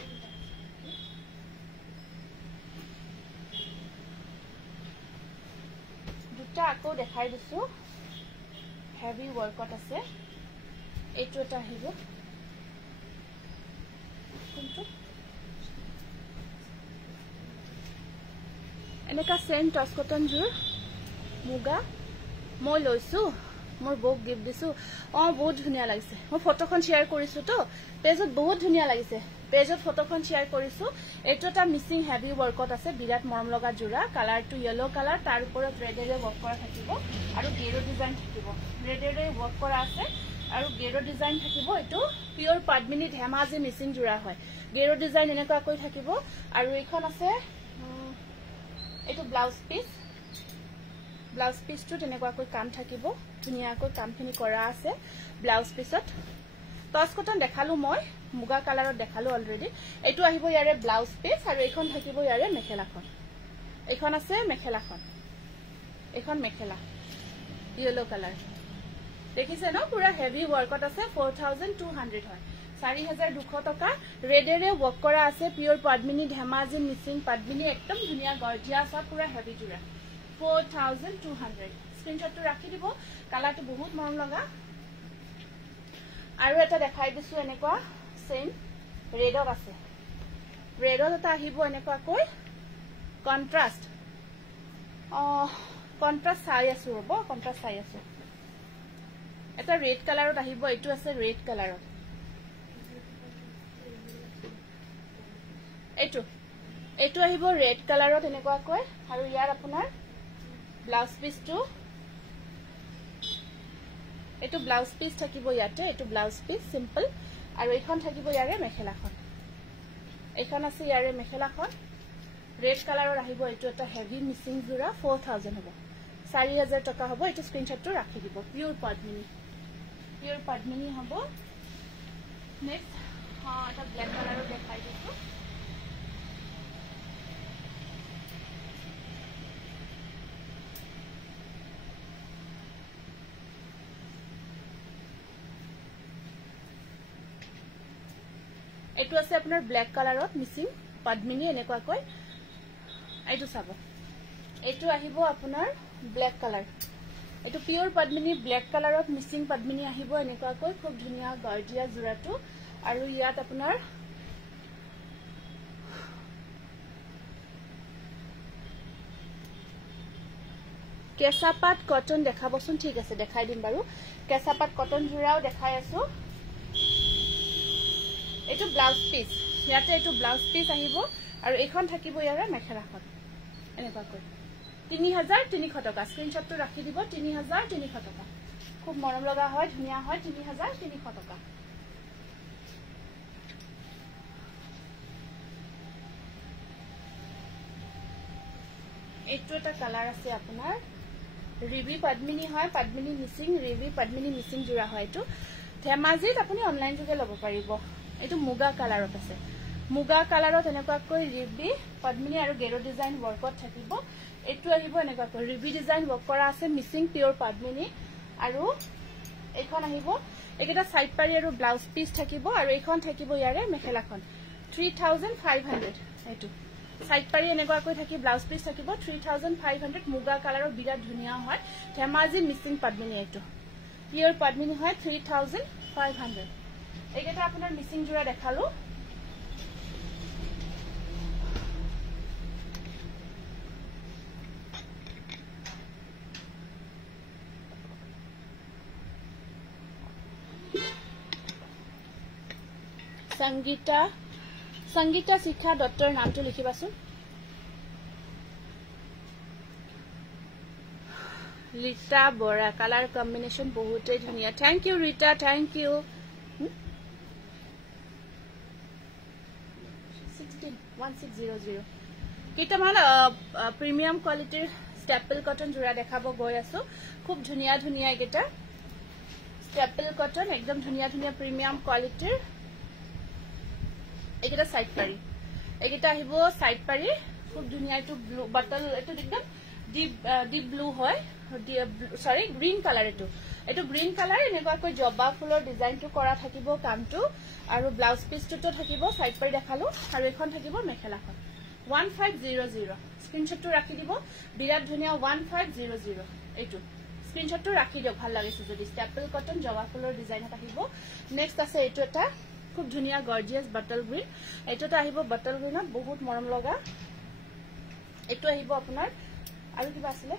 দুটা আকো দেখাই দিছো হেভি ওয়ার্কআউট আছে এইটো এটা আহিব এনেকা সেম টস কটন জোৰ মুগা মই লৈছো মোৰ বক গিফট দিছো বহুত ধুনিয়া লাগিছে মই ফটোখন শেয়াৰ কৰিছো তো পেজত বহুত ধুনিয়া লাগিছে পেজত ফটোখন শেয়াৰ কৰিছো এইটো এটা মিসিং হেভি ওয়াৰ্কআউট আছে বিৰাট মৰম লগা জোৰা কালাৰটো ইয়েলো কালাৰ তাৰ ওপৰত ৰেডেৰে ওয়াৰ্ক কৰা থাকিব আৰু গেৰো ডিজাইন থাকিব ৰেডেৰে ওয়াৰ্ক কৰা আছে আৰু গেৰো ডিজাইন থাকিব এটো পিওৰ পদ্মিনী ধেমাজি মিসিং জোৰা হয় গেৰো ডিজাইন এনেকা কৈ থাকিব আৰু এইখন আছে এটো ব্লাউজ পিসটো তেনেকা কৈ কাম থাকিব ধুনিয়া কৈ কামখিনি কৰা আছে ব্লাউজ পিছত টস কটন দেখালো মই মুগা কালাৰত দেখালো অলৰেডি এটো আহিব ইয়াৰে ব্লাউজ পিস আৰু এইখন থাকিব ইয়াৰে মেখেলাখন এইখন আছে মেখেলাখন এইখন মেখেলা ইয়েলো কালাৰ দেখিছে ন পুৰা হেভি ওয়াৰ্কআউট আছে 4200 হয় 4200 টকা ৰেডেৰে ওয়াৰ্ক কৰা আছে পিওৰ পদ্মিনী ধেমাজি মিসিং পদ্মিনী একদম ধুনিয়া গৰ্জিয়াস পুৰা হেভি জোৰা 4200 স্ক্ৰিনশটটো ৰাখি দিব কালাৰটো বহুত মৰম লগা আৰু এটা দেখাই দিছো এনেকুৱা সেম ৰেডত আছে ৰেডত এটা আহিব এনেকুৱা কৈ কন্ট্ৰাস্ট চাই আছো ৰব কন্ট্ৰাস্ট চাই আছো এটা ৰেড কালাৰত আহিব এটো আছে ৰেড কালাৰত এটো আহিব ৰেড কালাৰত এনেকুৱা কৈ আৰু ইয়াৰ আপোনাৰ ব্লাউজ পিসটো এটো ব্লাউজ পিস থাকিব ইয়াতে এটো ব্লাউজ পিস সিম্পল আৰু এইখন থাকিব ইয়াৰে মেখেলাখন এইখন আছে ইয়াৰে মেখেলাখন ৰেড কালাৰৰ আহিব এটো এটা হেভি মিসিং জোৰা 4000 হ'ব 4000 টকা হ'ব এটো স্ক্ৰিনশটটো ৰাখি দিব পিওৰ পদ্মিনী হ'ব নেক্সট এটা ব্ল্যাক কালাৰৰ দেখাই দিছো এটো আছে আপোনাৰ ব্ল্যাক কালাৰত মিসিং পদ্মিনী এনেকুৱা কৈ এইটো চাব এইটো আহিব আপোনাৰ ব্ল্যাক কালাৰ এটো পিওৰ পদ্মিনী ব্ল্যাক কালাৰত মিসিং পদ্মিনী আহিব এনেকুৱা কৈ খুব ধুনিয়া গৰ্জিয়াস জোৰাটো আৰু ইয়াত আপোনাৰ কেঁচাপাত কটন দেখাবচোন ঠিক আছে দেখাই দিম বাৰু কেঁচাপাত কটন জোৰাও দেখাই আছো এটো ব্লাউজ পিস ইয়াতে এটো ব্লাউজ পিস আহিব আৰু এইখন থাকিব ইয়াৰে মেখেলাখন এনেকুৱা কৈ 3300 টকা স্ক্ৰিনশটটো ৰাখি দিব 3300 টকা খুব মৰম লগা হয় ধুনিয়া হয় 3300 টকা এইটো এটা কালাৰ আছে আপোনাৰ ৰিবি পদ্মিনী হয় পদ্মিনী মিসিং ৰিবি পদ্মিনী মিসিং জোৰা হয় এটো ধেমাজিত আপুনি অনলাইন যোগে লব পাৰিব এটো মুগা কালাৰত আছে মুগা কালাৰত এনেকুৱা কৈ ৰিবি পদ্মিনী আৰু গেৰো ডিজাইন ওয়াৰ্কআউট থাকিব এটো আহিব এনেকুৱা কৈ ৰিবি ডিজাইন ওয়াৰ্ক কৰা আছে মিসিং পিওৰ পদ্মিনী আৰু এইখন আহিব একেটা সাইড পাৰি আৰু ব্লাউজ পিস থাকিব আৰু এইখন থাকিব ইয়াৰে মেখেলাখন 3500 এটো সাইড পাৰি এনেকুৱা কৈ থাকি ব্লাউজ পিস থাকিব 3500 মুগা কালাৰৰ বিৰাট ধুনিয়া হয় ধেমাজি মিসিং পদ্মিনী এটো পিওৰ পদ্মিনী হয় 3500 এইকেটা আপোনাৰ মিসিং জোৰা দেখালো সংগীতা শিক্ষা দত্তৰ নামটো লিখিবাচোন ৰীতা বৰা কালাৰ কম্বিনেশন বহুতেই ধুনিয়া thank you Rita thank you 1600 কিটামান প্ৰিমিয়াম কোয়ালিটিৰ স্টেপল কটন জোৰা দেখাব গৈ আছো খুব ধুনিয়া ধুনিয়া এটা স্টেপল কটন একদম ধুনিয়া ধুনিয়া প্ৰিমিয়াম কোৱালিটিৰ এটা সাইড পাৰি এটা আহিব সাইড পাৰি খুব ধুনিয়া এটো ব্লু বটল এটো একদম ডিপ ব্লু হয় সৰি গ্ৰীন কালাৰ এটো গ্ৰীন কালাৰ এনেকুৱা কৈ জবা ফুলৰ ডিজাইনটো কৰা থাকিব কামটো আৰু ব্লাউজ পিছটো থাকিব সাইড পাৰি দেখালো আৰু এখন থাকিব মেখেলাখন 1500 স্ক্ৰিনশ্বটটো ৰাখি দিব বিৰাট ধুনিয়া 1500 এইটো স্ক্ৰিনশ্বটটো ৰাখি দিও ভাল লাগিছে যদি স্টেপল কটন জবা ফুলৰ ডিজাইন আহিব নেক্সট আছে এইটো এটা খুব ধুনিয়া গৰ্জিয়াস বটল গ্ৰীন এইটোটা আহিব বটল গ্ৰীনত বহুত মৰম লগা এইটো আহিব আপোনাৰ আৰু কিবা আছিল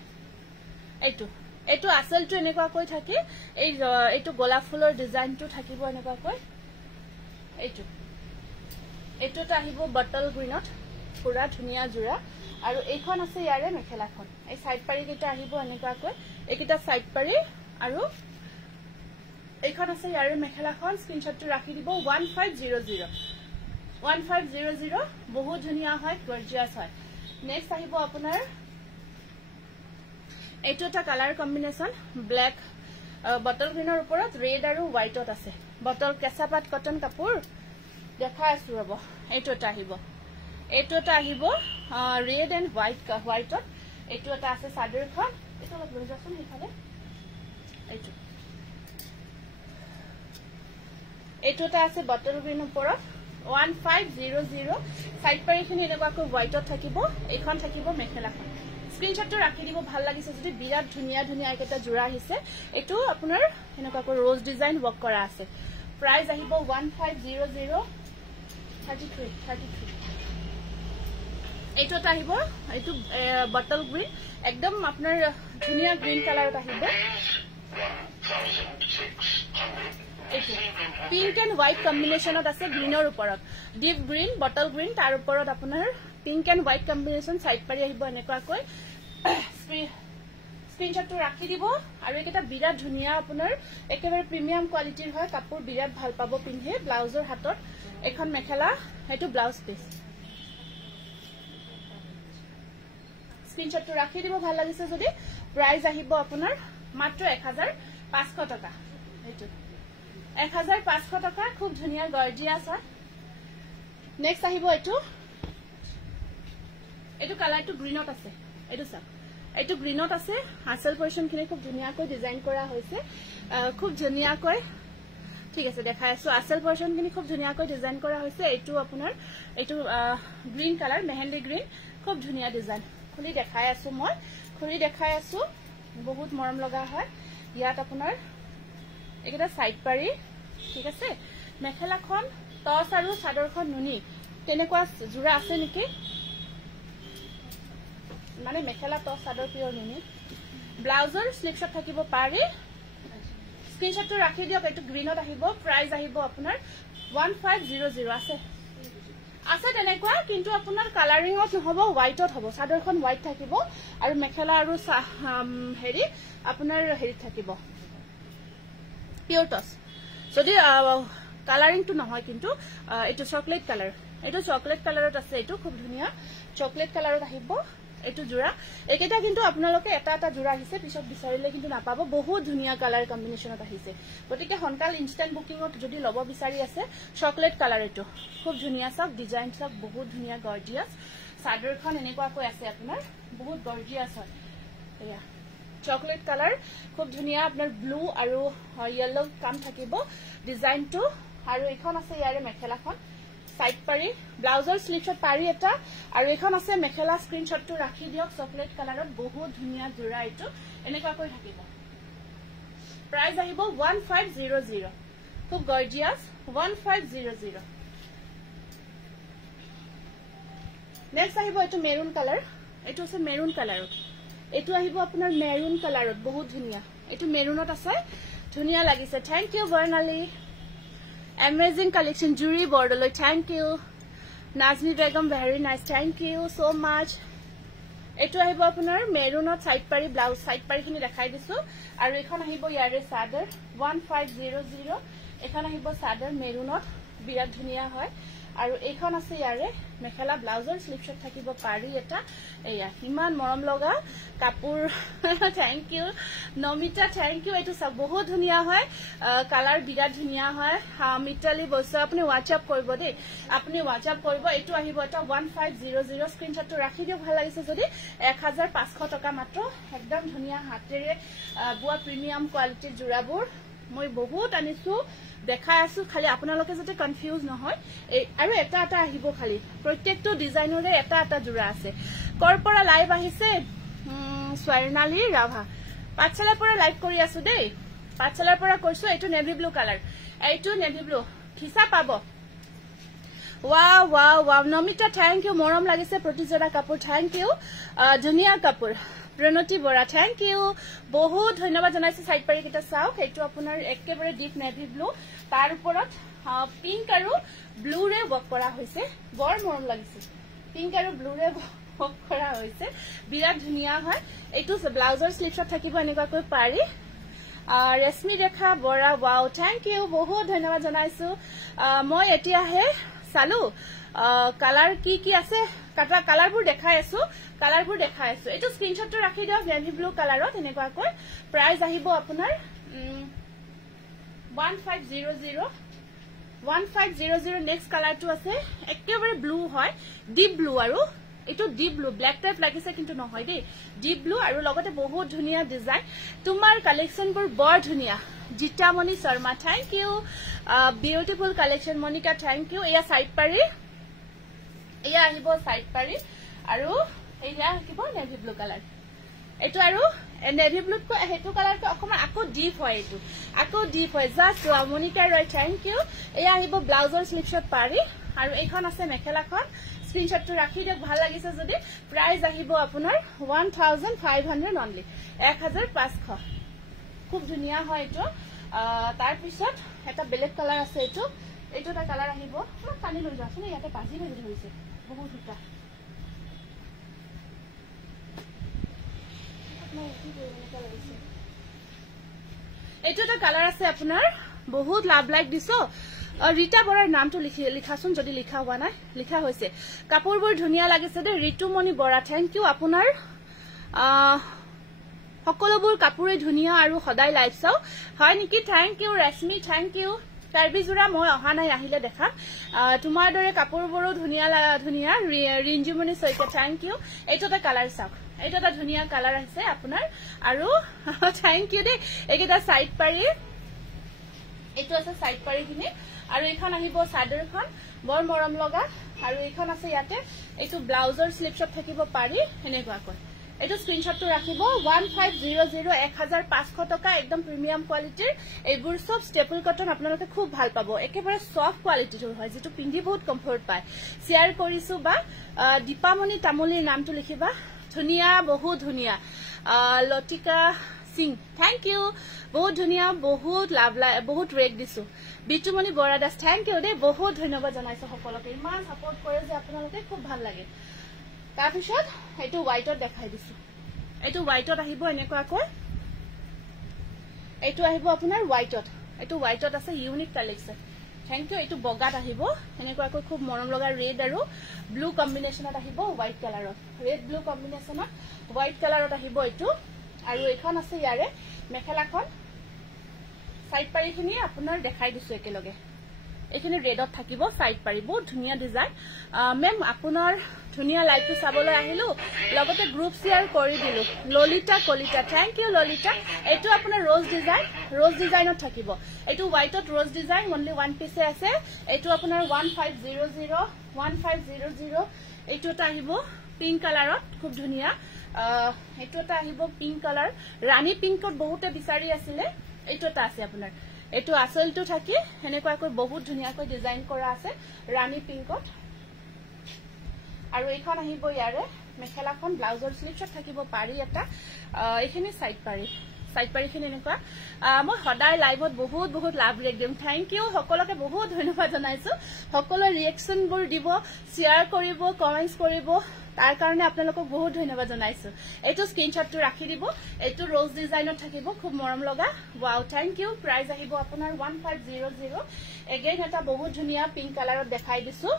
এইটো আসলটো এনেকুৱা কৈ থাকে এইটো গোলাপ ফুলৰ ডিজাইনটো থাকিব এনেকুৱা কৈ এইটোটা আহিব বটল গ্ৰীনত পুৰা ধুনিয়া জোৰা আৰু এইখন আছে ইয়াৰে মেখেলাখন এই সাইড পাৰি কিটা আহিব এনেকুৱা কৈ এইকিটা সাইড পাৰি আৰু এইখন আছে ইয়াৰে মেখেলাখন স্ক্ৰিনশ্বটটো ৰাখি দিব 1500 বহুত ধুনিয়া হয় গৰ্জিয়াস হয় নেক্সট আহিব আপোনাৰ এইটো এটা কালাৰ কম্বিনেশন ব্ল্যাক বটল গ্ৰীনৰ ওপৰত ৰেড আৰু হোৱাইটত আছে বটল কেঁচাপাত কটন কাপোৰ দেখা আছো ৰব এইটো এটা আহিব ৰেড এণ্ড হোৱাইটত এইটো এটা আছে চাদৰখন এইটো অলপ লৈ যাচোন এইফালে এইটো এটা আছে বটল গ্ৰীন ওপৰত 1500 সাইড পাৰিখিনি এনেকুৱাকৈ হোৱাইটত থাকিব এইখন থাকিব মেখেলাখন স্ক্ৰিনশ্বটটো ৰাখি দিব ভাল লাগিছে যদি বিৰাট ধুনিয়া ধুনিয়া এটা জোৰা আহিছে এইটো আপোনাৰ এনেকুৱাকৈ ৰ'জ ডিজাইন ৱৰ্ক কৰা আছে প্ৰাইস আহিব 1500 33 এইটো এটা আহিব এইটো বটল গ্ৰীন একদম আপোনাৰ ধুনিয়া গ্ৰীন কালাৰত আহিব এইটো পিংক এণ্ড হোৱাইট কম্বিনেশনত আছে গ্ৰীনৰ ওপৰত ডিপ গ্ৰীন বটল গ্ৰীন তাৰ ওপৰত আপোনাৰ pink and white combination side পাৰি আহিব এনেকুৱাকৈ স্ক্ৰিনশ্বটটো ৰাখি দিব আৰু এটা বিৰাট ধুনিয়া আপোনাৰ একেবাৰে প্ৰিমিয়াম কোৱালিটিৰ হয় কাপোৰ বিৰাট ভাল পাব পিন্ধে ব্লাউজৰ হাতত এখন মেখেলা হেতু ব্লাউজ পিস স্ক্ৰিনশ্বটটো ৰাখি দিব ভাল লাগিছে যদি প্ৰাইস আহিব আপোনাৰ মাত্ৰ 1500 টকা এইটো 1500 টকা খুব ধুনিয়া গৰ্জিয়াস হয় নেক্সট আহিব এইটো কালাৰটো গ্ৰীনত আছে এইটো সব এইটো গ্ৰীনত আছে আসল পৰ্চনখিনি খুব ধুনিয়াকৈ ডিজাইন কৰা হৈছে খুব ধুনিয়াকৈ ঠিক আছে দেখাই আছো আসল পৰ্চনখিনি খুব ধুনিয়াকৈ ডিজাইন কৰা হৈছে এইটো আপোনাৰ এইটো গ্ৰীন কালাৰ মেহেন্দি গ্ৰীন খুব ধুনিয়া ডিজাইন খুলি দেখাই আছো বহুত মৰম লগা হয় ইয়াত আপোনাৰ এটা সাইড পাৰি ঠিক আছে মেখেলাখন টস আৰু চাদৰখন নুনি তেনেকুৱা জোৰা আছে নেকি মানে মেখেলা টস চাদৰ পিয়ৰ নুনি ব্লাউজৰ স্লিপছত থাকিব পাৰি স্ক্ৰিনশ্বটটো ৰাখি দিয়ক এইটো গ্ৰীনত আহিব প্ৰাইস আহিব আপোনাৰ 1500 আছে তেনেকুৱা কিন্তু আপোনাৰ কালাৰিংত নহব হোৱাইটত হ'ব চাদৰখন হোৱাইট থাকিব আৰু মেখেলা আৰু হেৰি আপোনাৰ হেৰি থাকিব পিয়ৰ টস যদি কালাৰিংটো নহয় কিন্তু এইটো চকলেট কালাৰ এইটো চকলেট কালাৰত আছে এইটো খুব ধুনিয়া চকলেট কালাৰত আহিব এইটো জোৰা একেটা কিন্তু আপোনালোকে এটা জোৰা আহিছে পিছত বিচাৰিলে কিন্তু নাপাব বহুত ধুনিয়া কালাৰ কম্বিনেশনত আহিছে গতিকে হনকাল ইনস্ট্যান্ট বুকিংত যদি লব বিচাৰি আছে চকলেট কালাৰ এইটো খুব ধুনিয়া সব ডিজাইন সব বহুত ধুনিয়া গৰ্জিয়াস চাদৰখন এনেকুৱাকৈ আছে আপোনাৰ বহুত গৰ্জিয়াস হয় এয়া চকলেট কালাৰ খুব ধুনিয়া আপোনাৰ ব্লু আৰু ইয়েলো কাম থাকিব ডিজাইনটো আৰু এখন আছে ইয়াৰে মেখেলাখন সাইড পাৰি ব্লাউজৰ স্লিপছত পাৰি এটা আৰু এখন আছে মেখেলা স্ক্ৰিনশ্বটটো ৰাখি দিয়ক চকলেট কালাৰত বহুত ধুনিয়া জোৰা এইটো এনেকুৱাকৈ থাকিব প্ৰাইস আহিব 1500 খুব গৰ্জিয়াস 1500 নেক্সট আহিব এইটো মেৰুন কালাৰ এইটো আছে মেৰুন কালাৰত এইটো আহিব আপোনাৰ মেৰুন কালাৰত বহুত ধুনিয়া এইটো মেৰুনত আছে ধুনিয়া লাগিছে thank U Barnali Amazing collection jewelry border lo thank you Nazmi Begum very nice thank you so much etu ahibo apunar merunot side pari blouse side pari kini dekhai disu aru ekhon ahibo yare sadar 1500 ekhon ahibo sadar merunot birat dhuniya hoy আৰু এইখন আছে ইয়াৰে মেখেলা ব্লাউজৰ স্লিপছত থাকিব পাৰি এটা এয়া ইমান মৰম লগা কাপোৰ thank you Namita thank you এটো সব বহুত ধুনিয়া হয় কালার বিৰাট ধুনিয়া হয় মিতালি বৈশ্য আপুনি হোৱাটসঅ্যাপ কৰিব দে আপুনি হোৱাটসঅ্যাপ কৰিব এটো আহিব এটা 1500 স্ক্ৰিনশ্বটটো ৰাখি দিও ভাল লাগিছে যদি 1500 টকা মাত্ৰ একদম ধুনিয়া হাতেৰে বুৱা প্ৰিমিয়াম কোৱালিটিৰ জোৰাবোৰ মই বহুত আনিছো দেখাই আছো খালি আপোনালোকে যাতে কনফিউজ নহয় আৰু এটা এটা আহিব খালি প্ৰত্যেকটো ডিজাইনৰে এটা এটা জোৰা আছে কৰপৰা লাইভ আহিছে স্বৰ্ণালী ৰাভা পাঠশালাৰ পৰা লাইভ কৰি আছো দেই পাঠশালাৰ পৰা কৈছো এটো নেভি ব্লু কালাৰ এইটো নেভি ব্লু খিসা পাব wow wow wow Namita thank you মৰম লাগিছে প্ৰতিজোৰা কাপোৰ থ্যাংক ইউ ধুনিয়া কাপোৰ প্ৰণতি বৰা থ্যাংক ইউ বহুত ধন্যবাদ জনাইছো সাইড পাৰি কিটা চাওক এটো আপোনাৰ একেবাৰে ডিপ নেভি ব্লু তাৰ ওপৰত পিংক আৰু ব্লু ৰে ওয়াৰ্ক কৰা হৈছে বৰ মৰম লাগিছে পিংক আৰু ব্লু ৰে ওয়াৰ্ক কৰা হৈছে বিৰাট ধুনিয়া হয় এটো ব্লাউজৰ স্লিপছত থাকিব এনেকৈ পাৰি ৰেশমি ৰেখা বৰা ওয়াও থ্যাংক ইউ বহুত ধন্যবাদ জনাইছো মই এতিয়াহে চালু কালাৰ কি আছে কাটা কালাৰবোৰ দেখাই আছো এটো স্ক্ৰিনশ্বটটো ৰাখি দিও নেভি ব্লু কালাৰত এনেকৈ প্ৰাইস আহিব আপোনাৰ 1500 নেক্সট কালাৰটো আছে একেবাৰে ব্লু হয় ডিপ ব্লু আৰু এটো ডিপ ব্লু ব্ল্যাক টাইপ লাগিছে কিন্তু নহয় দেই ডিপ ব্লু আৰু লগতে বহুত ধুনিয়া ডিজাইন তোমাৰ কালেকশনবোৰ বৰ ধুনিয়া Jitamoni Sharma thank you beautiful collection Monica thank you এয়া সাইড পাৰি এয়া আহিব সাইড পাৰি আৰু এয়া কিব নেভি ব্লু কালাৰ এটো আৰু নেভি ব্লুত কো হেতু কালাৰ কো অকমান আকো ডিপ হয় এটো আকো ডিপ হয় just Monika Roy thank you এয়া আহিব ব্লাউজৰ স্লিপছত পাৰি আৰু এইখন আছে মেখেলাখন স্ক্ৰিনশটটো ৰাখি দিয়ক ভাল লাগিছে যদি প্ৰাইস আহিব আপোনাৰ 1500 অনলি 1500 খুব ধুনিয়া হয় এটো তাৰ পিছত এটা বেলেগ কালাৰ আছে এটো এটা কালাৰ আহিব পানী লৈ যাওঁছ না ইয়াতে পাজি হৈ ধৰিছে বহুত দুটা এটা কালাৰ আছে আপোনাৰ বহুত লাভ লাইক দিছো ৰীতা বৰাৰ নামটো লিখাছোন যদি লিখা হোৱা নাই লিখা হৈছে কাপোৰবোৰ ধুনিয়া লাগিছে দে ঋতুমণি বৰা থ্যাংক ইউ আপোনাৰ সকলোবোৰ কাপোৰে ধুনিয়া আৰু সদায় লাইভ চাও হয় নেকি থ্যাংক ইউ ৰেশমি থ্যাংক ইউ কাৰ্বিজুৰা মই অহা নাই আহিলে দেখা তোমাৰ দৰে কাপোৰবোৰো ধুনিয়া ধুনিয়া ৰিঞ্জুমণি সৈতে থ্যাংক ইউ এইটোটা কালাৰ চাওক এইটোটা ধুনিয়া কালাৰ আছে আপোনাৰ আৰু থ্যাংক ইউ দে এইটা সাইড পাৰি এইটো আছে সাইড পাৰি কিনে আৰু এইখন আহিব সাদৰখন বৰ মৰম লগা আৰু এইখন আছে ইয়াতে এইটো ব্লাউজৰ স্লিপছত থাকিব পাৰি এনেকুৱাকৈ এটো স্ক্ৰিনশটটো ৰাখিব 1500 1500 টকা একদম প্ৰিমিয়াম কোয়ালিটিৰ এইবোৰ সব স্টেপল কটন আপোনালোকে খুব ভাল পাব একেবাৰে সফট কোয়ালিটিৰ হয় যেটো পিন্ধি বহুত কমফৰ্ট পায় শেয়াৰ কৰিছো বা দীপামণি তামুলিৰ নামটো লিখিবা ধুনিয়া বহুত ধুনিয়া লতিকা সিং থ্যাংক ইউ বহুত ধুনিয়া বহুত লাভ বহুত ৰেক দিছো বিটুমণি বৰা দাস থ্যাংক ইউ দে বহুত ধন্যবাদ জনাইছো সকলোকে ইমান সাপোৰ্ট কৰে যে আপোনালোকে খুব ভাল লাগে তাৰ পিছত এটো হোৱাইটত দেখাই দিছো এটো হোৱাইটত আহিব এনেকুৱাকৈ এটো আহিব আপোনাৰ হোৱাইটত আছে ইউনিক কালেকশন থ্যাংক ইউ এটো বগাত আহিব এনেকুৱাকৈ খুব মৰম লগা ৰেড আৰু ব্লু কম্বিনেশনত আহিব হোৱাইট কালাৰত ৰেড ব্লু কম্বিনেশনত হোৱাইট কালাৰত আহিব এটো আৰু এখন আছে ইয়াৰে মেখেলাখন সাইড পাৰিখিনি আপোনাৰ দেখাই দিছো একেলগে এখানে ৰেডত থাকিব সাইড পাৰি বহুত ধুনিয়া ডিজাইন মেম আপোনাৰ ধুনিয়া লাইভটো চাবলৈ আহিলো লগতে গ্ৰুপ শেয়াৰ কৰি দিলো ললিতা কলিতা থ্যাংক ইউ ললিতা এটো আপোনাৰ ৰ'জ ডিজাইনত থাকিব এটো হোৱাইটত ৰ'জ ডিজাইন অনলি ওয়ান পিছে আছে এটো আপোনাৰ 1500 এটো এটা আহিব পিংক কালাৰত খুব ধুনিয়া এটো এটা আহিব পিংক কালাৰ ৰাণী পিংকত বহুতে বিচাৰি আছিল এটো এটা আছে আপোনাৰ এটো আসলটো থাকি এনেকুৱাকৈ বহুত ধুনিয়াকৈ ডিজাইন কৰা আছে ৰাণী পিংকত আৰু এইখন আহিব ইয়াৰে মেখেলাখন ব্লাউজৰ স্লিপছত থাকিব পাৰি এটা এইখিনি সাইড পাৰিখিনি এনেকুৱা মই সদায় লাইভত বহুত লাভ ৰেক দিম থ্যাংক ইউ সকলোকে বহুত ধন্যবাদ জনাইছো সকলো ৰিএকচনবোৰ দিব শেয়াৰ কৰিব কমেন্টস কৰিব তাৰ কাৰণে আপোনালোকক বহুত ধন্যবাদ জনাইছো এইটো স্ক্ৰিনশ্বটটো ৰাখি দিব এইটো ৰ'জ ডিজাইনত থাকিব খুব মৰম লগা ওয়াও থ্যাংক ইউ প্ৰাইস আহিব আপোনাৰ 1500 এগেইন এটা বহুত ধুনিয়া পিংক কালাৰত দেখাই দিছো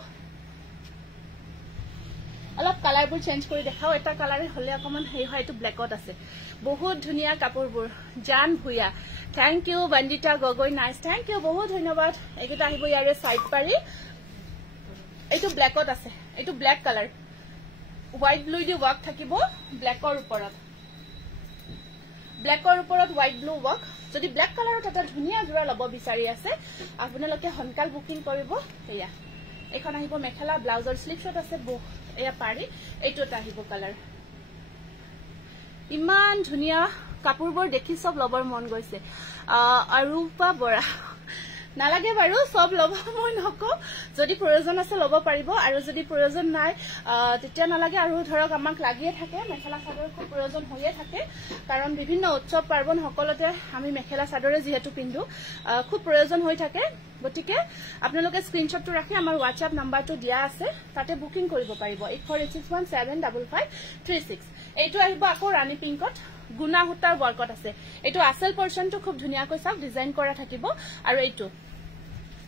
অলপ কালাৰবোৰ চেঞ্জ কৰি দেখাও এটা কালাৰে হলে অকমান হেই হয় এটো ব্ল্যাকত আছে বহুত ধুনিয়া কাপোৰবোৰ জান ভুয়া thank you Bandita Gogoi nice thank you বহুত ধন্যবাদ একেটা আহিব ইয়াৰে সাইড পাৰি এটো ব্ল্যাকত আছে এটো ব্ল্যাক কালাৰ হোয়াইট ব্লু দি ওয়াৰ্ক থাকিব ব্ল্যাকৰ ওপৰত হোয়াইট ব্লু ওয়াৰ্ক যদি ব্ল্যাক কালাৰত এটা ধুনিয়া জোৰা লব বিচাৰি আছে আপোনালোকে হনকাল বুকিং কৰিব এয়া এখন আহিব মেখেলা ব্লাউজৰ স্লিপ শট আছে এয়া পাৰি এইটোটা আহিব কালাৰ ইমান ধুনিয়া কাপোৰবোৰ দেখি সব লবৰ মন গৈছে অৰুপা বৰা নালাগে বাৰু সব লব মই নকো যদি প্ৰয়োজন আছে লব পাৰিব আৰু যদি প্ৰয়োজন নাই তেতিয়া নালাগে আৰু ধৰক আমাক লাগিয়ে থাকে মেখেলা চাদৰ খুব প্ৰয়োজন হৈয়ে থাকে কাৰণ বিভিন্ন উৎসৱ পাৰ্বণ সকলতে আমি মেখেলা চাদৰে যেহেতু পিন্ধো খুব প্ৰয়োজন হৈ থাকে গতিকে আপোনালোকে স্ক্ৰিনশ্বটটো ৰাখি আমাৰ WhatsApp নাম্বাৰটো দিয়া আছে তাতে বুকিং কৰিব পাৰিব 8461755536 এইটো আহিব আকৌ ৰাণী পিংকত গুনা হুটাৰ ওয়াৰ্কত আছে এইটো আসল পোৰশনটো খুব ধুনিয়াকৈ সব ডিজাইন কৰা থাকিব আৰু এইটো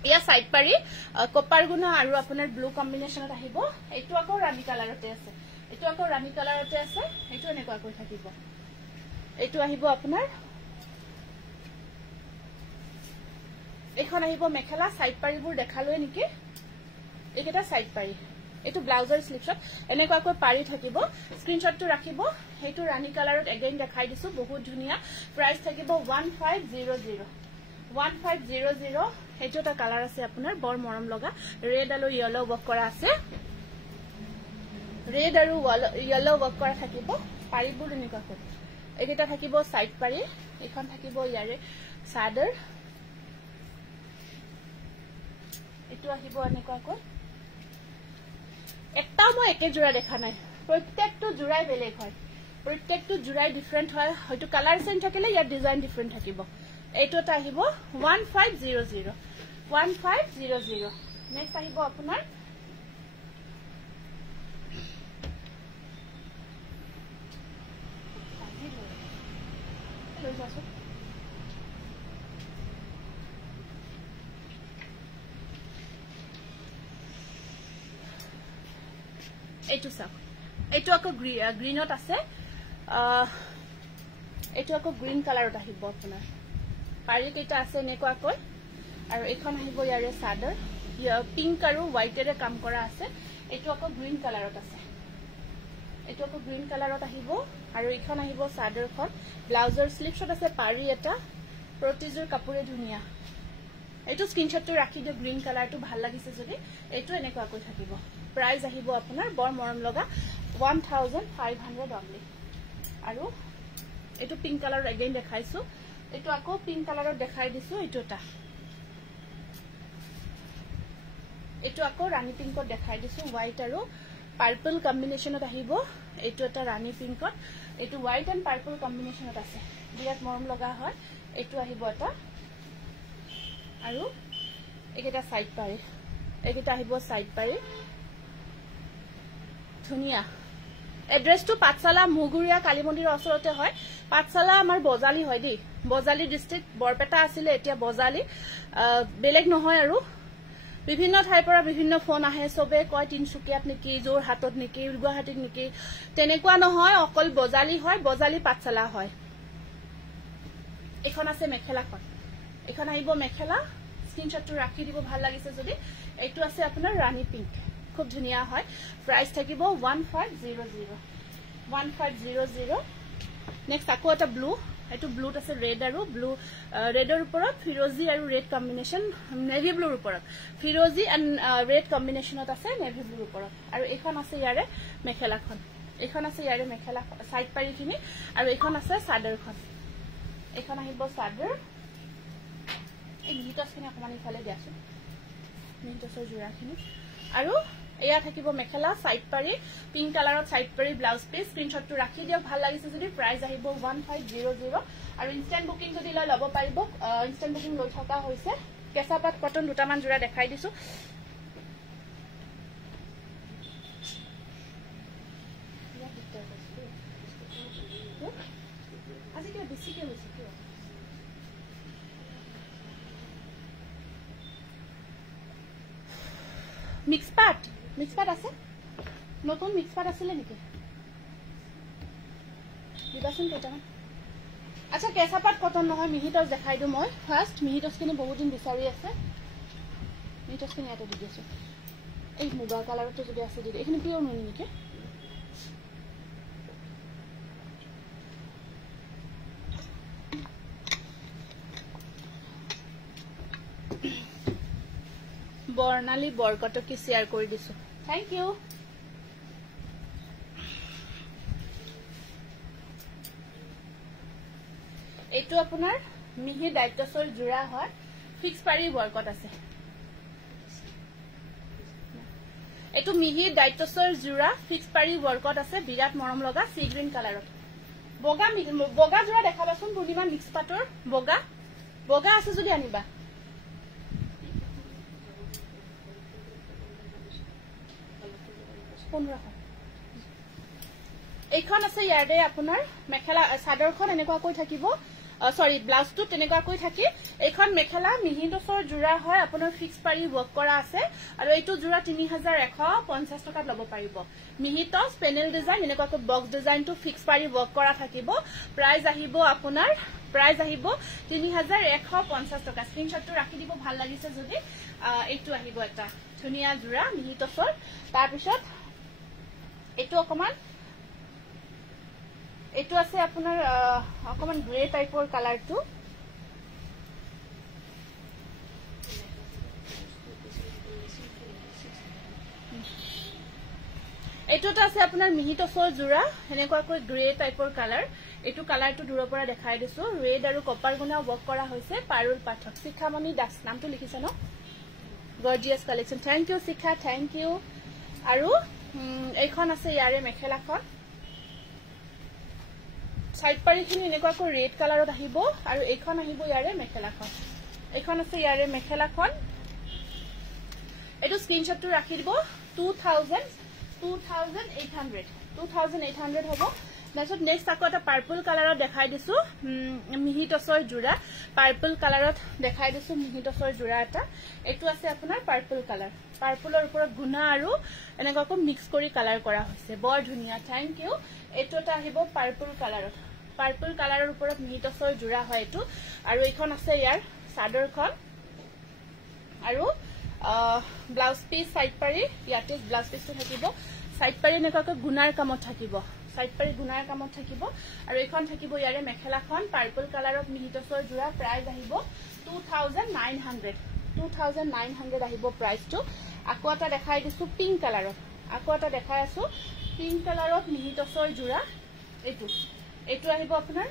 ইয়া সাইড পাৰি কপাৰ গুনা আৰু আপোনাৰ ব্লু কম্বিনেশনত আহিব এইটো আকৌ ৰাণী কালাৰতে আছে এইটো এনেকুৱা কৈ থাকিব এইটো আহিব আপোনাৰ এখন আহিব মেখেলা সাইড পাৰিবোৰ দেখালৈ নেকি এইকেটা সাইড পাৰি এইটো ব্লাউজৰ স্লিপশট এনেকুৱাকৈ পাৰি থাকিব স্ক্ৰিনশ্বটটো ৰাখিব এইটো ৰাণী কালাৰত এগেইন দেখাই দিছো বহুত ধুনিয়া প্ৰাইস থাকিব 1500 এইটোটা কালাৰ আছে আপোনাৰ বৰ মৰম লগা ৰেড আৰু ইয়েলো ওয়াৰ্ক কৰা আছে ৰেড আৰু ইয়েলো ওয়াৰ্ক কৰা থাকিব পাৰিবোৰ এনেকুৱাকৈ এইকেটা থাকিব সাইড পাৰি এখন থাকিব ইয়াৰে সাদৰ এইটো আহিব এনেকুৱাকৈ একটাও মই একে জোড়া দেখা নাই প্ৰত্যেকটো জোড়াই বেলেগ হয় প্ৰত্যেকটো জোড়াই ডিফাৰেন্ট হয় হয়তো কালাৰ চেঞ্জ থাকিলে ইয়াৰ ডিজাইন ডিফাৰেন্ট থাকিব এইটোটা আহিব 1500 নেক্সট আহিব আপোনাৰ এইটো চাওক এইটো আকৌ গ্ৰীনত আছে এইটো আকৌ গ্ৰীন কালাৰত আহিব আপোনাৰ পাৰি কেইটা আছে এনেকুৱাকৈ আৰু এখন আহিব ইয়াৰে সাদৰ পিংক আৰু হোৱাইটেৰে কাম কৰা আছে এইটো আকৌ গ্ৰীন কালাৰত আছে এইটো আকৌ গ্ৰীন কালাৰত আহিব আৰু এখন আহিব সাদৰখন ব্লাউজৰ স্লিপ শট আছে পাৰি এটা প্ৰতিজোৰ কাপোৰে ধুনিয়া এইটো স্ক্ৰিনশ্বটটো ৰাখি দিও গ্ৰীন কালাৰটো ভাল লাগিছে যদি এইটো এনেকুৱাকৈ থাকিব প্ৰাইস আহিব আপোনাৰ বৰ মৰম লগা 1500 অনলি আৰু এইটো পিংক কালাৰ এগেইন দেখাইছো এইটো আকৌ পিংক কালাৰত দেখাই দিছো এইটো আকৌ ৰাণী পিংকত দেখাই দিছো হোৱাইট আৰু পাৰ্পল কম্বিনেশনত আহিব এইটো এটা ৰাণী পিংকত এইটো হোৱাইট এন্ড পাৰ্পল কম্বিনেশনত আছে বিৰাট মৰম লগা হয় এইটো আহিব এটা আৰু এইকেটা সাইড পাৰি এইকেটা আহিব সাইড পাৰি ধুনিয়া এড্ৰেছটো পাঠশালা মুগুৰিয়া কালী মন্দিৰৰ ওচৰতে হয় পাঠশালা আমাৰ বজালি হয় দি বজালি ডিস্ট্ৰিক্ট বৰপেটা আছিল এতিয়া বজালি বেলেগ নহয় আৰু বিভিন্ন ঠাইৰ পৰা বিভিন্ন ফোন আহে সবে কয় তিনসুকিয়াত নেকি জোৰ হাতত নেকি গুৱাহাটীত নেকি তেনেকুৱা নহয় অকল বজালি হয় বজালি পাঠশালা হয় এখন আছে মেখেলাখন এখন আহিব মেখেলা স্ক্ৰিনশ্বটটো ৰাখি দিব ভাল লাগিছে যদি এইটো আছে আপোনাৰ ৰাণী পিংক খুব ধুনিয়া হয় প্ৰাইস থাকিব 1500 নেক্সট আকৌ এটা ব্লু এটো ব্লুত আছে ৰেড আৰু ব্লু ৰেডৰ ওপৰত ফিৰোজি আৰু ৰেড কম্বিনেশন নেভি ব্লুৰ ওপৰত ফিৰোজি এন্ড ৰেড কম্বিনেশনত আছে নেভি ব্লুৰ ওপৰত আৰু এখন আছে ইয়াৰে মেখেলাখন এখন আছে ইয়াৰে মেখেলা সাইড পাৰিখিনি আৰু এখন আছে সাদৰখন এখন আহিব সাদৰ এই নিটছখিনি অকমান ইফালে দিয়াছো নিটছৰ জোৰাখিনি আৰু এয়া থাকিব মেখেলা সাইড পাৰি পিংক কালাৰত সাইড পাৰি ব্লাউজ পিস স্ক্ৰিনশ্বটটো ৰাখি দিও ভাল লাগিছে যদি প্ৰাইস আহিব 1500 আৰু ইনস্ট্যান্ট বুকিং যদি লৈ লব পাৰিব ইনস্ট্যান্ট বুকিং লৈ থকা হৈছে কেঁচাপাত কটন দুটামান জোৰা দেখাই দিছো মিক্স পাট আছে নতুন মিক্স পাট আছিলে নেকি দিবাচোন কেইটামান আচ্ছা কেঁচা পাট কটন নহয় মিহিটছ দেখাই দিওঁ মই ফাৰ্ষ্ট মিহিটছখিনি বহুত দিন বিচাৰি আছে মিহিটছখিনি ইয়াতে দি দিছোঁ এই মুগা কালাৰটো যদি আছে দি এইখিনি পিয়ৰ নুনি নেকি বৰ্ণালী বৰকটকে শ্বেয়াৰ কৰি দিছো থেংক ইউ এইটো আপোনাৰ মিহি ডাইটছৰ জোৰা হয় ফিক্স পাৰি বৰকট আছে এইটো মিহি ডাইটছৰ জোৰা ফিক্স পাৰি বৰকট আছে বিৰাট মৰম লগা সি গ্ৰীন কালাৰত বগা জোৰা দেখাবাচোন পূৰ্ণিমা মিক্স পাটৰ বগা আছে যদি আনিবা এইখন আছে ইয়াৰে আপোনাৰ মেখেলা চাদৰখন এনেকুৱাকৈ থাকিব সৰি ব্লাউজটো তেনেকুৱাকৈ থাকি এইখন মেখেলা মিহিটছৰ জোৰা হয় আপোনাৰ ফিক্স পাৰি ৱৰ্ক কৰা আছে আৰু এইটো জোৰা 3150 টকাত ল'ব পাৰিব মিহিটছ পেনেল ডিজাইন এনেকুৱাকৈ বক্স ডিজাইনটো ফিক্স পাৰি ৱৰ্ক কৰা থাকিব প্ৰাইস আহিব আপোনাৰ প্ৰাইস আহিব 3150 টকা স্ক্ৰিনশ্বটটো ৰাখি দিব ভাল লাগিছে যদি এইটো আহিব এটা ধুনিয়া জোৰা মিহিটছৰ তাৰ পিছত এইটো অকমান এইটো আছে আপোনাৰ অকমান গ্ৰে টাইপৰ কালাৰটো এইটোটা আছে আপোনাৰ মিহিটছৰ জোৰা এনেকুৱাকৈ গ্ৰে টাইপৰ কালাৰ এইটো কালাৰটো দূৰৰ পৰা দেখাই দিছো ৰেড আৰু কপাৰ গুণা ৱৰ্ক কৰা হৈছে পাৰুল পাঠক শিখামণি দাস নামটো লিখিছে ন গৰ্জিয়াস collection thank U Shikha thank you আৰু এইখন আছে ইয়াৰে মেখেলাখন সাইড পাৰিখিনি এনেকুৱাকৈ ৰেড কালাৰত আহিব আৰু এইখন আহিব ইয়াৰে মেখেলাখন এইখন আছে ইয়াৰে মেখেলাখন এটো স্ক্ৰিনশ্বটটো ৰাখি দিব 2800 হ'ব নেক্সট আকৌ এটা পাৰ্পল কালাৰত দেখাই দিছো মিহিটছৰ জোৰা পাৰ্পল কালাৰত দেখাই দিছো মিহিটছৰ জোৰা এটা এটো আছে আপোনাৰ পাৰ্পল কালাৰ পাৰ্পলৰ ওপৰত গুণা আৰু এনেকুৱাকৈ মিক্স কৰি কালাৰ কৰা হৈছে বৰ ধুনিয়া থ্যাংক ইউ এটোটা আহিব পাৰ্পল কালাৰৰ ওপৰত মিহিটছৰ জোৰা হয় এটো আৰু এইখন আছে ইয়াৰ চাদৰখন আৰু ব্লাউজ পিস সাইড পাৰি ইয়াতে ব্লাউজ পিসটো থাকিব সাইড পাৰি এনেকুৱাকৈ গুণাৰ কামত থাকিব সাইড পাৰি গুণাৰ কামত থাকিব আৰু এইখন থাকিব ইয়াৰে মেখেলাখন পাৰ্পল কালাৰত মিহিটছৰ জোৰা প্ৰাইস আহিব 2900 আহিব প্ৰাইসটো আকৌ এটা দেখাই দিছো পিংক কালাৰত আকৌ এটা দেখাই আছো পিংক কালাৰত মিহিটছৰ জোৰা এইটো আহিব আপোনাৰ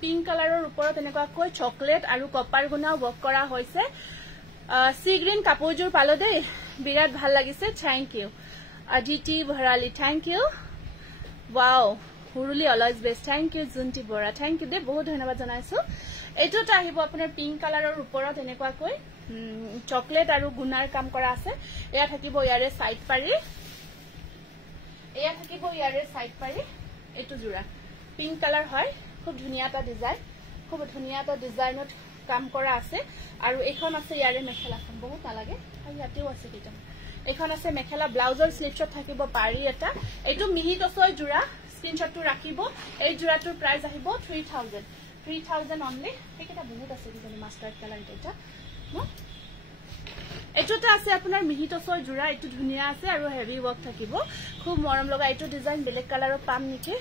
পিংক কালাৰৰ ওপৰত এনেকুৱাকৈ চকলেট আৰু কপাৰ গুণা ৱৰ্ক কৰা হৈছে সি গ্ৰীন কাপোৰজোৰ পালো দেই বিৰাট ভাল লাগিছে thank you Aditi Bharali thank you wow হুৰুলি always best thank you Junti Bora thank you দে বহুত ধন্যবাদ জনাইছো এইটোটা আহিব আপোনাৰ পিংক কালাৰৰ ওপৰত এনেকুৱাকৈ চকলেট আৰু গুণাৰ কাম কৰা আছে এয়া থাকিব ইয়াৰে সাইড পাৰি এইটো জোৰা পিংক কালাৰ হয় খুব ধুনিয়া এটা ডিজাইনত কাম কৰা আছে আৰু এইখন আছে ইয়াৰে মেখেলাখন বহুত নালাগে আৰু ইয়াতেও আছে কিটা এইখন আছে মেখেলা ব্লাউজৰ স্লিভছত থাকিব পাৰি এটা এইটো মিহিটছৰ জোৰা স্ক্ৰিনশ্বটটো ৰাখিব এই জোৰাটোৰ প্ৰাইস আহিব 3000 অনলি এইটা বহুত আছে কিজানি মাষ্টাৰ্ড কালাৰ এটা এটোটা আছে আপোনাৰ মিহিটছৰ জোৰা এটো ধুনিয়া আছে আৰু হেভি ৱৰ্ক থাকিব খুব মৰম লগা এটো ডিজাইন বেলেগ কালাৰত পাম নেকি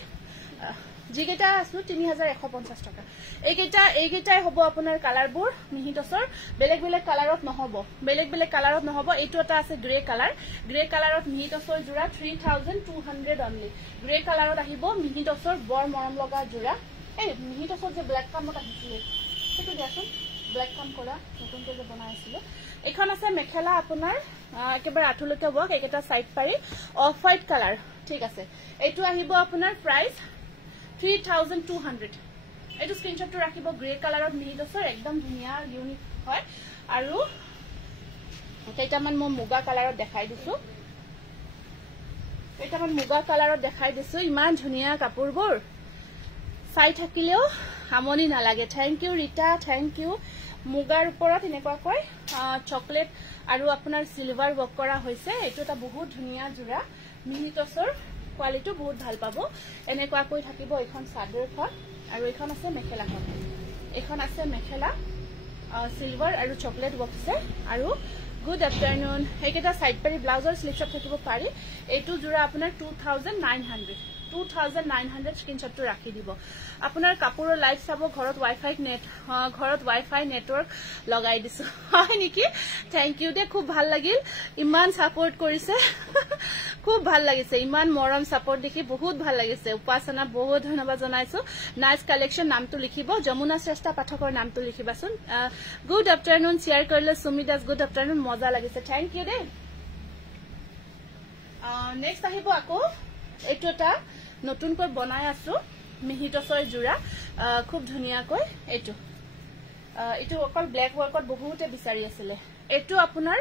জিগেটা আছে 3150 টকা এইকেইটাই হ'ব আপোনাৰ কালাৰবোৰ মিহিটছৰ বেলেগ কালাৰত নহব এইটো এটা আছে গ্ৰে কালাৰত মিহিটছৰ জোৰা 3200 অনলি গ্ৰে কালাৰত আহিব মিহিটছৰ বৰ মৰম লগা জোৰা এই মিহিটছৰ যে ব্ল্যাক কামত আহিছিল সেইটো দিয়াচোন ব্ল্যাক কাম কৰা নতুনকৈ যে বনাই আছিল এখন আছে মেখেলা আপোনাৰ একেবাৰে আঠুলতে ৱৰ্ক একটা সাইড পাৰি অফ হোৱাইট কালাৰ ঠিক আছে এইটো আহিব আপোনাৰ প্ৰাইস 3200 এইটো স্ক্ৰিনশ্বটটো ৰাখিব গ্ৰে কালাৰত মিহিটছৰ একদম ধুনিয়া ইউনিক হয় আৰু কেইটামান মই মুগা কালাৰত দেখাই দিছো ইমান ধুনিয়া কাপোৰবোৰ চাই থাকিলেও আমনি নালাগে thank you Rita thank you মুগাৰ ওপৰত এনেকুৱাকৈ চকলেট আৰু আপোনাৰ সিলভাৰ ৱৰ্ক কৰা হৈছে এটো এটা বহুত ধুনিয়া জোৰা মিহি টছৰ কোৱালিটি বহুত ভাল পাব এনেকুৱাকৈ থাকিব এখন চাদৰখন আৰু এখন আছে মেখেলাখন এখন আছে মেখেলা সিলভাৰ আৰু চকলেট ৱৰ্ক আছে আৰু গুড আফটাৰনুন এইকেটা সাইড পাৰি ব্লাউজৰ স্লিপছত থাকিব পাৰি এটো জোৰা আপোনাৰ 2900 স্ক্ৰিনশ্বটটো ৰাখি দিব আপোনাৰ কাপোৰৰ লাইভ চাব ঘৰত ৱাইফাই নেটৱৰ্ক লগাই দিছো হয় নেকি থ্যাংক ইউ দে খুব ভাল লাগিল ইমান সাপোৰ্ট কৰিছে খুব ভাল লাগিছে ইমান মৰম সাপোৰ্ট দেখি বহুত ভাল লাগিছে উপাসনা বহুত ধন্যবাদ জনাইছো নাইস কালেকশন নামটো লিখিব যমুনা শ্ৰেষ্ঠ পাঠকৰ নামটো লিখিবাচোন গুড আফটাৰনুন শেয়াৰ কৰিলে সুমিদাস গুড আফটাৰনুন মজা লাগিছে থ্যাংক ইউ দে নেক্সট আহিব আকৌ এটো এটা নতুনকৈ বনাই আছো মিহি টছৰ জোৰা খুব ধুনিয়াকৈ এটো অকল ব্ল্যাক ওয়াৰ্কত বহুতে বিচাৰি আছিল এটো আপোনাৰ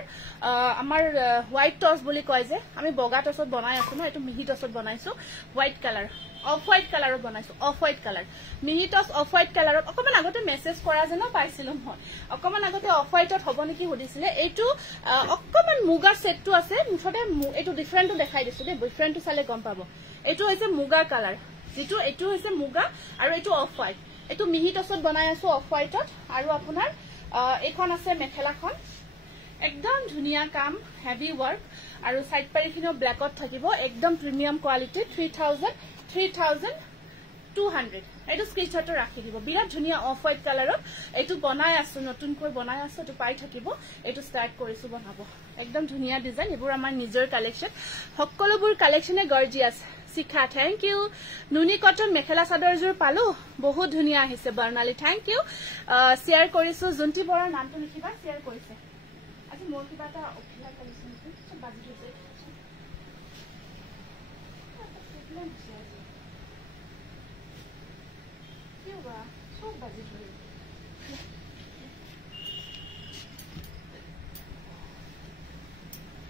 আমাৰ হোয়াইট টছ বুলি কয় যে আমি বগা টছত বনাই আছো ন এটো মিহি টছত বনাইছো হোয়াইট কালাৰ অফ হোয়াইট কালাৰত বনাইছো অফ হোয়াইট কালাৰ মিহি টছ অফ হোয়াইট কালাৰত অকমান আগতে মেসেজ কৰা যেন পাইছিলো মই অকমান আগতে অফ হোয়াইটত হ'ব নেকি সুধিছিলে এইটো অকমান মুগা সেটটো আছে মুঠতে এইটো ডিফাৰেন্টটো দেখাই দিছো দে ডিফাৰেন্টটো চালে গম পাব এইটো হৈছে মুগা কালাৰ যেটো এইটো হৈছে মুগা আৰু এইটো অফ হোয়াইট এইটো মিহি টছত বনাই আছো অফ হোয়াইটত আৰু আপোনাৰ এখন আছে মেখেলাখন একদম ধুনিয়া কাম হেভি ওয়াৰ্ক আৰু সাইড পাৰিখিনো ব্ল্যাকত থাকিব একদম প্ৰিমিয়াম কোৱালিটি 3200 এইটো স্ক্ৰিনশ্বট ৰাখি দিব বিৰাট ধুনিয়া অফ হোয়াইট কালাৰত এইটো বনাই আছো নতুনকৈ বনাই আছো তো পাই থাকিব এইটো স্টাৰ্ট কৰিছো বনাব একদম ধুনিয়া ডিজাইন এবোৰ আমাৰ নিজৰ কালেকশন সকলোবোৰ কালেকশনে গৰ্জিয়াস শিখা থ্যাংক ইউ নুনি কটন মেখেলা চাদৰজোৰ পালো বহুত ধুনিয়া আহিছে বৰ্ণালী থ্যাংক ইউ শেয়াৰ কৰিছো জুন্তি বৰাৰ নামটো লিখিবা শেয়াৰ কৰিছে আজি মোৰ কিবা এটা অফিলা কালেকশন আছে সব বাজি হৈছে কিবা সব বাজি হৈছে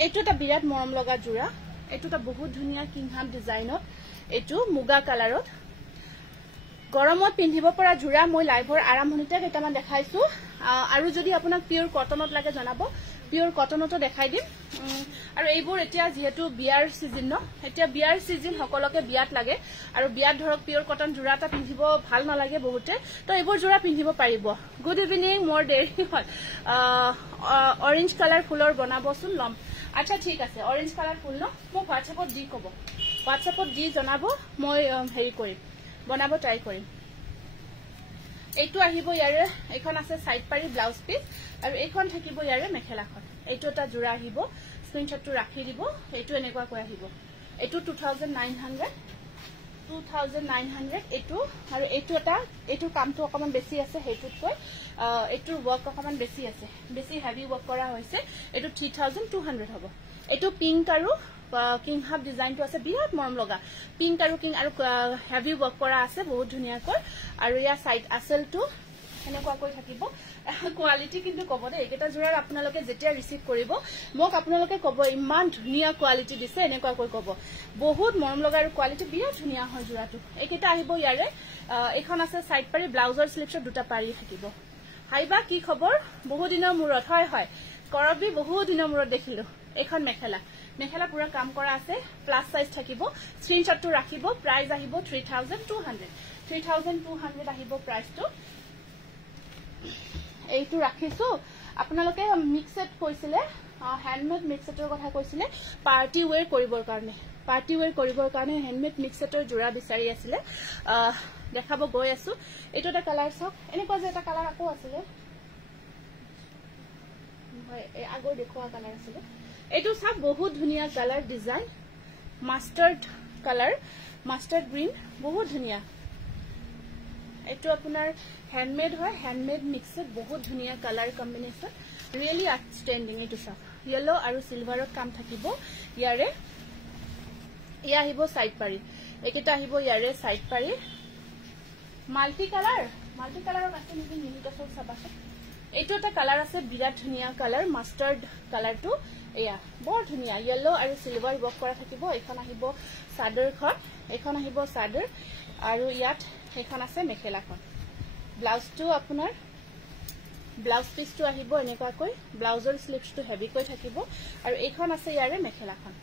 এইটো এটা বিৰাট মৰম লগা জোৰা এইটো এটা বহুত ধুনিয়া কিংহাম ডিজাইনত এইটো মুগা কালাৰত গৰমত পিন্ধিব পৰা জোৰা মই লাইভৰ আৰম্ভণিতে কেইটামান দেখাইছো আৰু যদি আপোনাক পিওৰ কটনত লাগে জনাব পিওৰ কটনতো দেখাই দিম আৰু এইবোৰ এতিয়া যেহেতু বিয়াৰ সিজন ন এতিয়া বিয়াৰ সিজন সকলকে বিয়াত লাগে আৰু বিয়াত ধৰক পিওৰ কটন জোৰা এটা পিন্ধিব ভাল নালাগে বহুতে তো এইবোৰ জোৰা পিন্ধিব পাৰিব গুড ইভিনিং মোৰ দেৰি হল অৰেঞ্জ কালাৰ ফুলৰ বনাবচোন লম আচ্ছা ঠিক আছে অৰেঞ্জ কালাৰ ফুল ন মই হোৱাটছএপত দি কব হোৱাটছএপত দি জনাব মই হেৰি কৰিম বনাব ট্ৰাই কৰিম এইটো আহিব ইয়াৰে এখন আছে সাইড পাৰি ব্লাউজ পিস আৰু এইখন থাকিব ইয়াৰে মেখেলাখন এইটো এটা জোৰা আহিব স্ক্ৰিনশ্বটটো ৰাখি দিব এইটো এনেকুৱা কৈ আহিব এইটো 2900 এইটো আৰু এইটো কামটো অকমান বেছি আছে হেতুতকৈ এইটো ওয়াৰ্ক অকমান বেছি আছে বেছি হেভি ওয়াৰ্ক কৰা হৈছে এইটো 3200 হ'ব এইটো পিংক আৰু কিং হাফ ডিজাইনটো আছে বিৰাট মৰম লগা পিংক আৰু কিং আৰু হেভি ওয়াৰ্ক কৰা আছে বহুত ধুনিয়াকৈ আৰু ইয়া সাইড আসলটো এনেকুৱা কৈ থাকিব কোৱালিটি কিন্তু কব দে একেটা জোৰাৰ আপোনালোকে যেতিয়া ৰিসিভ কৰিব মোক আপোনালোকে কব ইমান ধুনিয়া কোৱালিটি দিছে এনেকুৱা কৈ কব বহুত মৰম লগা আৰু কোৱালিটি বিৰাট ধুনিয়া হয় জোৰাটো একেটা আহিব ইয়াৰে এখন আছে সাইড পাৰি ব্লাউজৰ স্লিপছত দুটা পাৰি থাকিব হাইবা কি খবৰ বহুত দিনৰ মূৰত হয় কৰবি বহুত দিনৰ মূৰত দেখিলো এখন মেখেলা পুৰা কাম কৰা আছে প্লাস সাইজ থাকিব স্ক্ৰিনশ্বটটো ৰাখিব প্ৰাইস আহিব 3200 আহিব প্ৰাইসটো এইটো ৰাখিছো আপোনালোকে মিক্সড কৈছিলে হ্যান্ডমেড মিক্সডৰ কথা কৈছিলে পাৰ্টি ওয়্যাৰ কৰিবৰ কাৰণে হ্যান্ডমেড মিক্সডৰ জোৰা বিচাৰি আছিল দেখাব গৈ আছো এইটো এটা কালাৰ সক এনেকুৱা যে এটা কালাৰ আকৌ আছিল হয় আগৰ দেখুৱা কালাৰ আছিল এইটো সব বহুত ধুনিয়া কালাৰ ডিজাইন মাস্টাৰ্ড গ্ৰীন বহুত ধুনিয়া এইটো আপোনাৰ হ্যান্ডমেড হয় হ্যান্ডমেড মিক্সড বহুত ধুনিয়া কালাৰ কম্বিনেশন ৰিয়েলি আউটস্ট্যান্ডিং এইটো সব ইয়েলো আৰু সিলভাৰত কাম থাকিব ইয়াৰে ইয়া আহিব সাইড পাৰি একেটা আহিব ইয়াৰে সাইড পাৰি মাল্টি কালাৰত আছে নেকি মিনিট সব চাবাছে এইটো এটা কালাৰ আছে বিৰাট ধুনিয়া কালাৰ মাস্টাৰ্ড কালাৰটো এয়া বৰ ধুনিয়া ইয়েলো আৰু সিলভাৰ ওয়াৰ্ক কৰা থাকিব এখন আহিব চাদৰখন এখন আহিব চাদৰ আৰু ইয়াত এখন আছে মেখেলাখন ব্লাউজটো আপোনাৰ ব্লাউজ পিসটো আহিব এনেকুৱাকৈ ব্লাউজৰ স্লিভছটো হেভিকৈ থাকিব আৰু এইখন আছে ইয়াৰে মেখেলাখন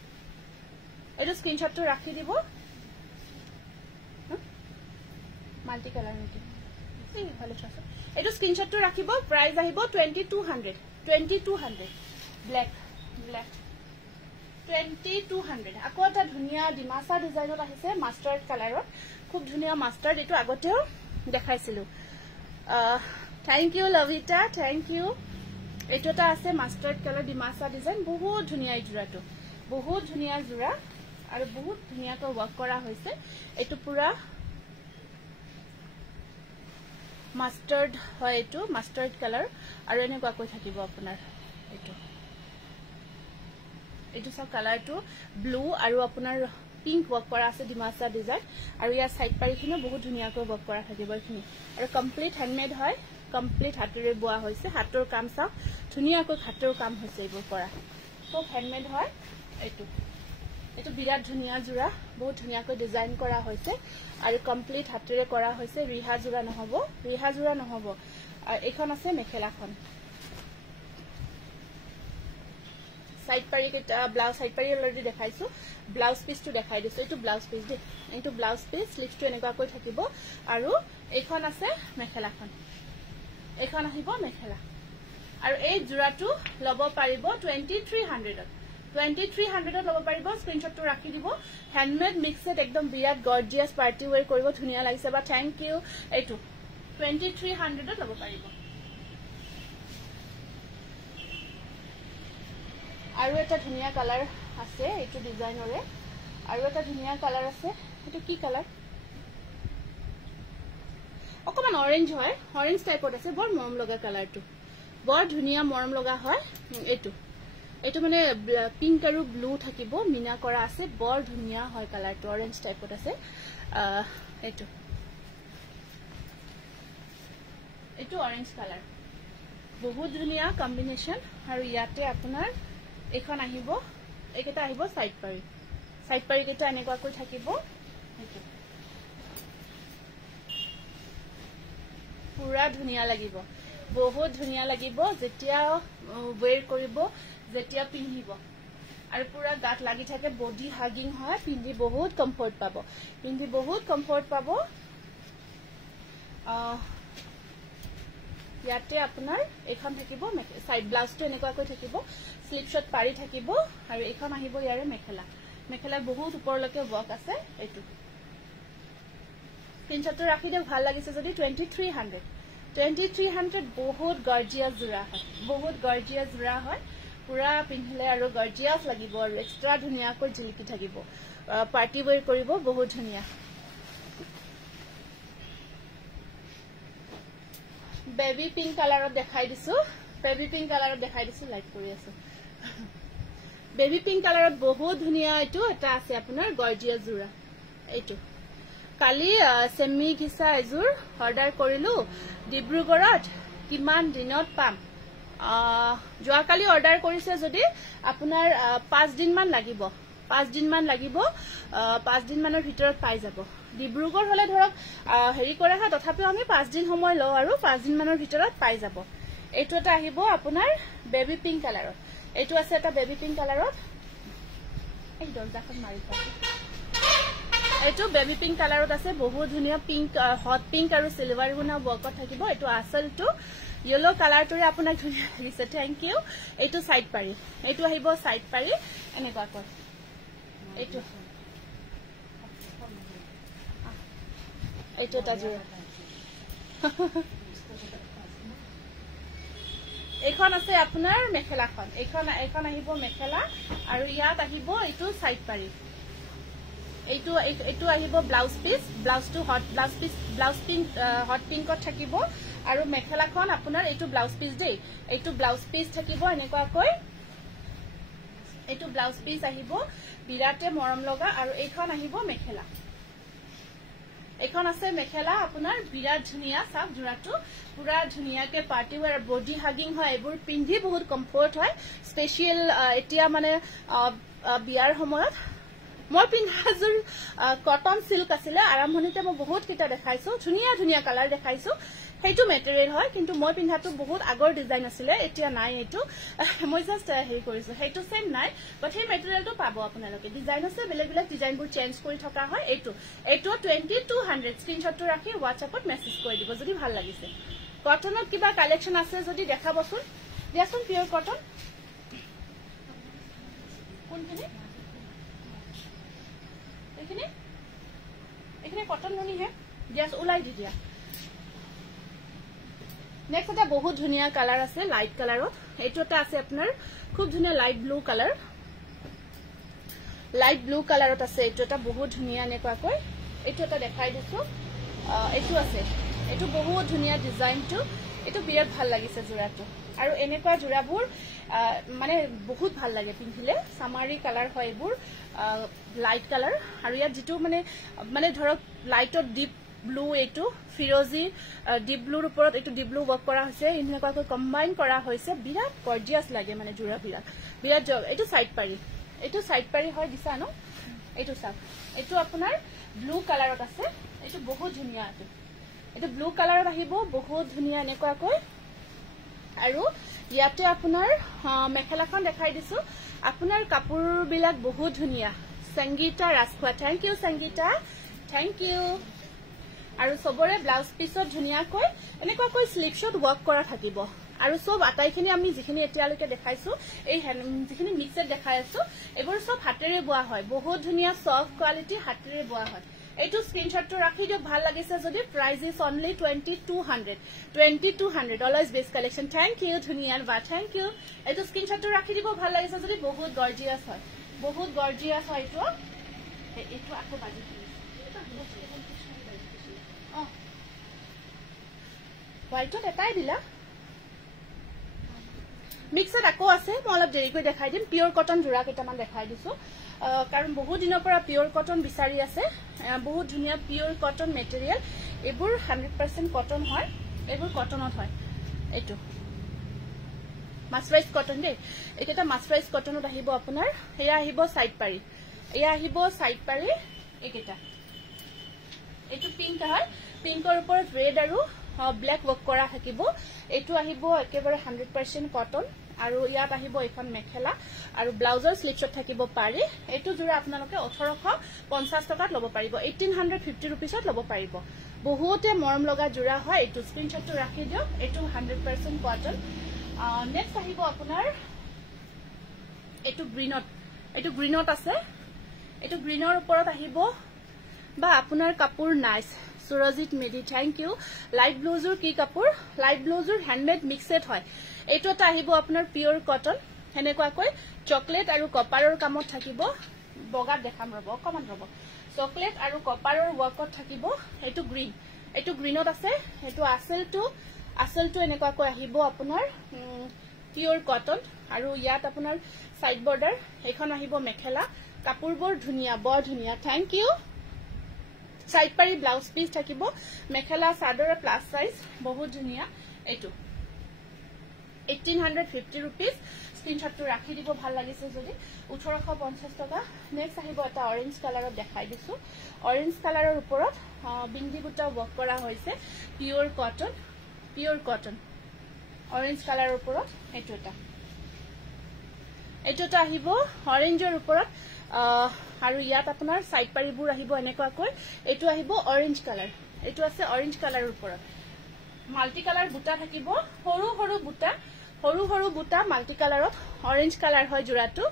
এইটো স্ক্ৰিনশ্বটটো ৰাখি দিব মাল্টি কালাৰ নেকি এই ভালে আছে এইটো স্ক্ৰিনশ্বটটো ৰাখিব প্ৰাইস আহিব 2200 ব্ল্যাক 2200 আকৌ এটা ধুনিয়া ডিমাসা ডিজাইনত আহিছে মাষ্টাৰ্ড কালাৰত খুব ধুনিয়া মাষ্টাৰ্ড এটো আগতেও দেখাইছিলো থ্যাংক ইউ লভিতা থ্যাংক ইউ এটোটা আছে মাষ্টাৰ্ড কালাৰ ডিমাসা ডিজাইন বহুত ধুনিয়া জোৰাটো বহুত ধুনিয়া জোৰা আৰু বহুত ধুনিয়াকৈ ওয়াৰ্ক কৰা হৈছে এটো পুৰা মাষ্টাৰ্ড হয় এটো মাষ্টাৰ্ড কালাৰ আৰু এনেকুৱাকৈ থাকিব আপোনাৰ এটো সব কালাৰটো ব্লু আৰু আপোনাৰ পিংক ওয়াৰ্ক কৰা আছে ডিমাসা ডিজাইন আৰু ইয়াৰ সাইড পাৰিখিনো বহুত ধুনিয়াকৈ ওয়াৰ্ক কৰা থাকিব এখিনি আৰু কমপ্লিট হ্যান্ডমেড হয় কমপ্লিট হাতেৰে বোৱা হৈছে হাতৰ কাম সব ধুনিয়াকৈ হাতৰ কাম হৈছে এইবোৰ কৰা সব হ্যান্ডমেড হয় এটো বিৰাট ধুনিয়া জোৰা বহুত ধুনিয়াকৈ ডিজাইন কৰা হৈছে আৰু কমপ্লিট হাতেৰে কৰা হৈছে ৰিহা জোৰা নহব আৰু এইখন আছে মেখেলাখন সাইড পাৰি কেটা ব্লাউজ সাইড পাৰি অলৰেডি দেখাইছো ব্লাউজ পিসটো দেখাই দিছো এটো ব্লাউজ পিস দে এটো ব্লাউজ পিস স্লিভটো এনেকুৱাকৈ থাকিব আৰু এইখন আছে মেখেলাখন এইখন আহিব মেখেলা আৰু এই জোৰাটো লব পাৰিব 2300 লব পাৰিব স্ক্ৰিনশ্বটটো ৰাখি দিব হ্যান্ডমেড মিক্সড একদম বিৰাট গৰ্জিয়াস পাৰ্টি ওয়্যাৰ কৰিব ধুনিয়া লাগিছে বা থ্যাংক ইউ এটো 2300 লব পাৰিব আৰু এটা ধুনিয়া কালাৰ আছে এটো ডিজাইনৰে আৰু এটা ধুনিয়া কালাৰ আছে এটো কি কালাৰ অকমান অৰেঞ্জ হয় অৰেঞ্জ টাইপত আছে বৰ মৰম লগা কালাৰটো বৰ ধুনিয়া মৰম লগা হয় এটো মানে পিংক আৰু ব্লু থাকিব মিনা কৰা আছে বৰ ধুনিয়া হয় কালাৰটো অৰেঞ্জ টাইপত আছে এটো অৰেঞ্জ কালাৰ বহুত ধুনিয়া কম্বিনেশন আৰু ইয়াতে আপোনাৰ এখন আহিব একেটা আহিব সাইড পাৰি কেটা এনেকুৱাকৈ থাকিব পুৰা ধুনিয়া লাগিব বহুত ধুনিয়া লাগিব যেতিয়া ওয়্যাৰ কৰিব যেতিয়া পিন্ধিব আৰু পুৰা গাত লাগি থাকে বডি হাগিং হয় পিন্ধি বহুত কমফৰ্ট পাব ইয়াতে আপোনাৰ এখন থাকিব সাইড ব্লাউজটো এনেকুৱাকৈ থাকিব স্লিভছত পাৰি থাকিব আৰু এখন আহিব ইয়াৰে মেখেলা বহুত ওপৰলৈকে ওয়াৰ্ক আছে এটো স্ক্ৰিনশ্বটটো ৰাখি দিও ভাল লাগিছে যদি 2300 বহুত গৰ্জিয়াস জোৰা হয় পুৰা পিন্ধিলে আৰু গৰ্জিয়াস লাগিব আৰু এক্সট্ৰা ধুনিয়াকৈ জিলিকি থাকিব পাৰ্টি ওয়্যাৰ কৰিব বহুত ধুনিয়া বেবি পিংক কালাৰত দেখাই দিছো লাইট কৰি আছে বেবি পিংক কালাৰত বহুত ধুনিয়া এটো এটা আছে আপোনাৰ গৰ্জিয়াস জোৰা এইটো কালি সেমি ঘিসা এজুৰ অৰ্ডাৰ কৰিলো ডিব্ৰুগড়ত কিমান দিনত পাম যোৱা কালি অৰ্ডাৰ কৰিছে যদি আপোনাৰ 5 দিন মান লাগিব 5 দিন মানৰ ভিতৰত পাই যাব ডিব্ৰুগড় হলে ধৰক হেৰি কৰা হয় তথাপিও আমি 5 দিন সময় লও আৰু 5 দিন মানৰ ভিতৰত পাই যাব এইটো এটা আহিব আপোনাৰ বেবি পিংক কালাৰত এইটো আছে এটা বেবি পিংক কালাৰত এই দৰ্জাখন মাৰি পাই এটো বেবি পিংক কালাৰত আছে বহুত ধুনিয়া পিংক হট পিংক আৰু সিলভাৰ গুনা ওয়াৰ্কত থাকিব এটো আসলটো ইয়েলো কালাৰটোৰে আপোনাক ধুনিয়া লাগিছে থ্যাংক ইউ এটো সাইড পাৰি এটো আহিব সাইড পাৰি এনেকুৱা কৈ এটো এটা জোৰা এখন আছে আপোনাৰ মেখেলাখন এখন আহিব মেখেলা আৰু ইয়াত আহিব এটো সাইড পাৰি এইটো আহিব ব্লাউজ পিসটো ব্লাউজ পিংক হট পিংকত থাকিব আৰু মেখেলাখন আপোনাৰ এইটো ব্লাউজ পিস দেই এইটো ব্লাউজ পিস থাকিব এনেকুৱাকৈ এইটো ব্লাউজ পিস আহিব বিৰাটে মৰম লগা আৰু এইখন আহিব মেখেলা এখন আছে মেখেলা আপোনাৰ বিৰাট ধুনিয়া সাব জোৰাটো পুৰা ধুনিয়াকে পাৰ্টি ওয়্যাৰ বডি হাগিং হয় এবোৰ পিন্ধি বহুত কমফৰ্ট হয় স্পেশাল এতিয়া মানে বিয়াৰ সময়ত মই পিন্ধাজুৰ কটন সিল্ক আছিলে আৰম্ভণিতে মই বহুত কিটা দেখাইছো ধুনিয়া ধুনিয়া কালাৰ দেখাইছো হেইটো মেটেৰিয়েল হয় কিন্তু মই পিন্ধাটো বহুত আগৰ ডিজাইন আছিলে এতিয়া নাই এটো মই জাস্ট হেই কৰিছো হেইটো সেম নাই বাট হে মেটেৰিয়েলটো পাবো আপোনালোকে ডিজাইন আছে বেলেগ বেলেগ ডিজাইনবোৰ চেঞ্জ কৰি থকা হয় এটো 2200 স্ক্ৰিনশ্বটটো ৰাখি WhatsAppত মেছেজ কৰি দিব যদি ভাল লাগিছে কটনত কিবা কালেকশন আছে যদি দেখাবচোন দিয়াচোন পিওর কটন কোনখিনি এখানে এখানে কটন ননি হে দিয়াছ উলাই দি দিয়া নেক্সট এটা বহুত ধুনিয়া কালার আছে লাইট কালারত এটো এটা আছে আপনার খুব ধুনিয়া লাইট ব্লু কালারত আছে এটো এটা বহুত ধুনিয়া নেকুৱা কই এটো এটা দেখাই দিছো এটো আছে এটো বহুত ধুনিয়া ডিজাইনটো এটো বিৰাট ভাল লাগিছে জোৰাটো আৰু এনেকুৱা জোৰাবোৰ মানে বহুত ভাল লাগে পিন্ধিলে সামাৰি কালাৰ হয় এবোৰ লাইট কালাৰ আৰু ইয়াত যেটো মানে ধৰক লাইটৰ ডিপ ব্লু এটো ফিৰোজি ডিপ ব্লুৰ ওপৰত এটো ডিপ ব্লু ওয়াৰ্ক কৰা হৈছে এনেকুৱাকৈ কম্বাইন কৰা হৈছে বিৰাট গৰ্জিয়াস লাগে মানে জোৰা বিৰাট এটো সাইড পাৰি হয় দিছা ন এটো সাক এটো আপোনাৰ ব্লু কালাৰত আছে এটো বহুত ধুনিয়া এটো ব্লু কালাৰত আহিব বহুত ধুনিয়া এনেকুৱাকৈ আৰু ইয়াতে আপোনাৰ মেখেলাখন দেখাই দিছো আপোনাৰ কাপোৰ বিলাক বহুত ধুনিয়া Sangeeta Rajkhowa thank you Sangeeta thank you আৰু সবৰে ব্লাউজ পিছত ধুনিয়াকৈ এনেকুৱাকৈ স্লিপ শট ওয়াৰ্ক কৰা থাকিব আৰু সব আটাইখিনি আমি যিখিনি এতিয়ালৈকে দেখাইছো এই যিখিনি মিক্সড দেখাই আছো এবোৰ সব হাতেৰে বোৱা হয় বহুত ধুনিয়া সফট কোৱালিটি হাতেৰে বোৱা হয় এইটো স্ক্ৰিনশ্বটটো ৰাখি দিও ভাল লাগিছে যদি price is only 2200 always best collection thank you ধুনিয়া বা থ্যাংক ইউ এইটো স্ক্ৰিনশ্বটটো ৰাখি দিব ভাল লাগিছে যদি বহুত গৰ্জিয়াস হয় এইটো আকৌ বাজি হোয়াইটত এটাই দিলা মিক্সড আকৌ আছে মই অলপ দেৰিকৈ দেখাই দিম পিওৰ কটন জোৰা কেইটামান দেখাই দিছো কাৰণ বহুত দিনৰ পৰা পিওৰ কটন বিচাৰি আছে বহুত ধুনিয়া পিওৰ কটন মেটেৰিয়েল এবোৰ 100% কটন হয় এবোৰ কটনত হয় এটো মাছৰাইজ কটন দে এটা মাছৰাইজ কটনত আহিব আপোনাৰ হেয়া আহিব সাইড পাৰি একেটা এটো পিংক হয় পিংকৰ ওপৰত ৰেড আৰু ব্ল্যাক ওয়াৰ্ক কৰা থাকিব এটো আহিব একেবাৰে 100% কটন আৰু ইয়াত আহিব এখন মেখেলা আৰু ব্লাউজৰ স্লিপছত থাকিব পাৰি এটো জোৰা আপোনালোকে 1850 টকাত লব পাৰিব 1850 रुपीसত লব পাৰিব বহুতে মৰম লগা জোৰা হয় এটো স্ক্ৰিনশ্বটটো ৰাখি দিও এটো 100% কটন নেক্সট আহিব আপোনাৰ এটো গ্ৰীনত আছে এটো গ্ৰীনৰ ওপৰত আহিব বা আপোনাৰ কাপোৰ নাইস সুৰজিত মেডি থ্যাংক ইউ লাইট ব্লাউজৰ কি কাপোৰ লাইট ব্লাউজৰ হ্যান্ডমেড মিক্সড হয় এটো এটা আহিব আপোনাৰ পিওৰ কটন হেনেকুৱাকৈ চকলেট আৰু কপাৰৰ কামত থাকিব বগা দেখাম ৰব অকমান ৰব চকলেট আৰু কপাৰৰ ওয়াৰ্কত থাকিব এটো গ্ৰীনত আছে এটো আসলটো এনেকুৱাকৈ আহিব আপোনাৰ পিওৰ কটন আৰু ইয়াত আপোনাৰ সাইড বৰ্ডাৰ এখন আহিব মেখেলা কাপোৰবোৰ ধুনিয়া বৰ ধুনিয়া থ্যাংক ইউ সাইড পাৰি ব্লাউজ পিস থাকিব মেখেলা চাদৰ প্লাস সাইজ বহুত ধুনিয়া এটো 1850 रुपीस স্ক্ৰিনশ্বটটো ৰাখি দিব ভাল লাগিছে যদি 1850 টকা নেক্সট আহিব এটা অৰেঞ্জ কালাৰত দেখাই দিছো অৰেঞ্জ কালাৰৰ ওপৰত বিন্দি বুটা ওয়াৰ্ক কৰা হৈছে পিওৰ কটন অৰেঞ্জ কালাৰৰ ওপৰত এটোটা আহিব অৰেঞ্জৰ ওপৰত আৰু ইয়াত আপোনাৰ সাইড পাৰিবোৰ আহিব এনেকুৱাকৈ এটো আহিব অৰেঞ্জ কালাৰ এটো আছে অৰেঞ্জ কালাৰৰ ওপৰত মাল্টি কালাৰ বুটা থাকিব সৰু বুটা মাল্টি কালাৰত অৰেঞ্জ কালাৰ হয় জোৰাটো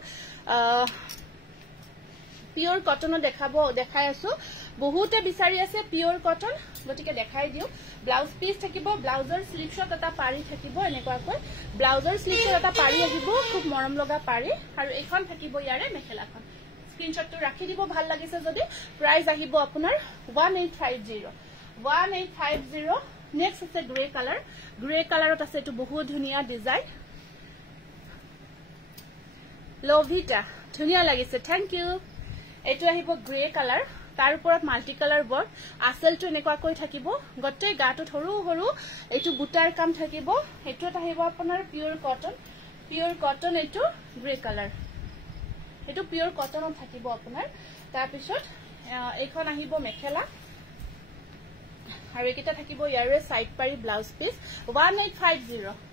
পিওৰ কটন দেখাই আছো বহুতে বিচাৰি আছে পিওৰ কটন গটিকে দেখাই দিও ব্লাউজ পিস থাকিব ব্লাউজৰ স্লিপছত এটা পাৰি থাকিব এনেকুৱাকৈ ব্লাউজৰ স্লিপছত এটা পাৰি আহিব খুব মৰম লগা পাৰি আৰু এইখন থাকিব ইয়াৰে মেখেলাখন স্ক্ৰিনশ্বটটো ৰাখি দিব ভাল লাগিছে যদি প্ৰাইস আহিব আপোনাৰ 1850 নেক্সট আছে গ্ৰে কালাৰত আছে এটো বহুত ধুনিয়া ডিজাইন লভিটা ধুনিয়া লাগিছে থ্যাংক ইউ এটো আহিব গ্ৰে কালাৰ তাৰ ওপৰত মাল্টি কালাৰ বৰ্ড আসলটো এনেকুৱাকৈ থাকিব গটে গাটো সৰু এটো বুটাৰ কাম থাকিব এটো আহিব আপোনাৰ পিওৰ কটন এটো গ্ৰে কালাৰ এটো পিওৰ কটনত থাকিব আপোনাৰ তাৰ পিছত এইখন আহিব মেখেলা আৰু একেটা থাকিব ইয়াৰে সাইড পাৰি ব্লাউজ পিস 1850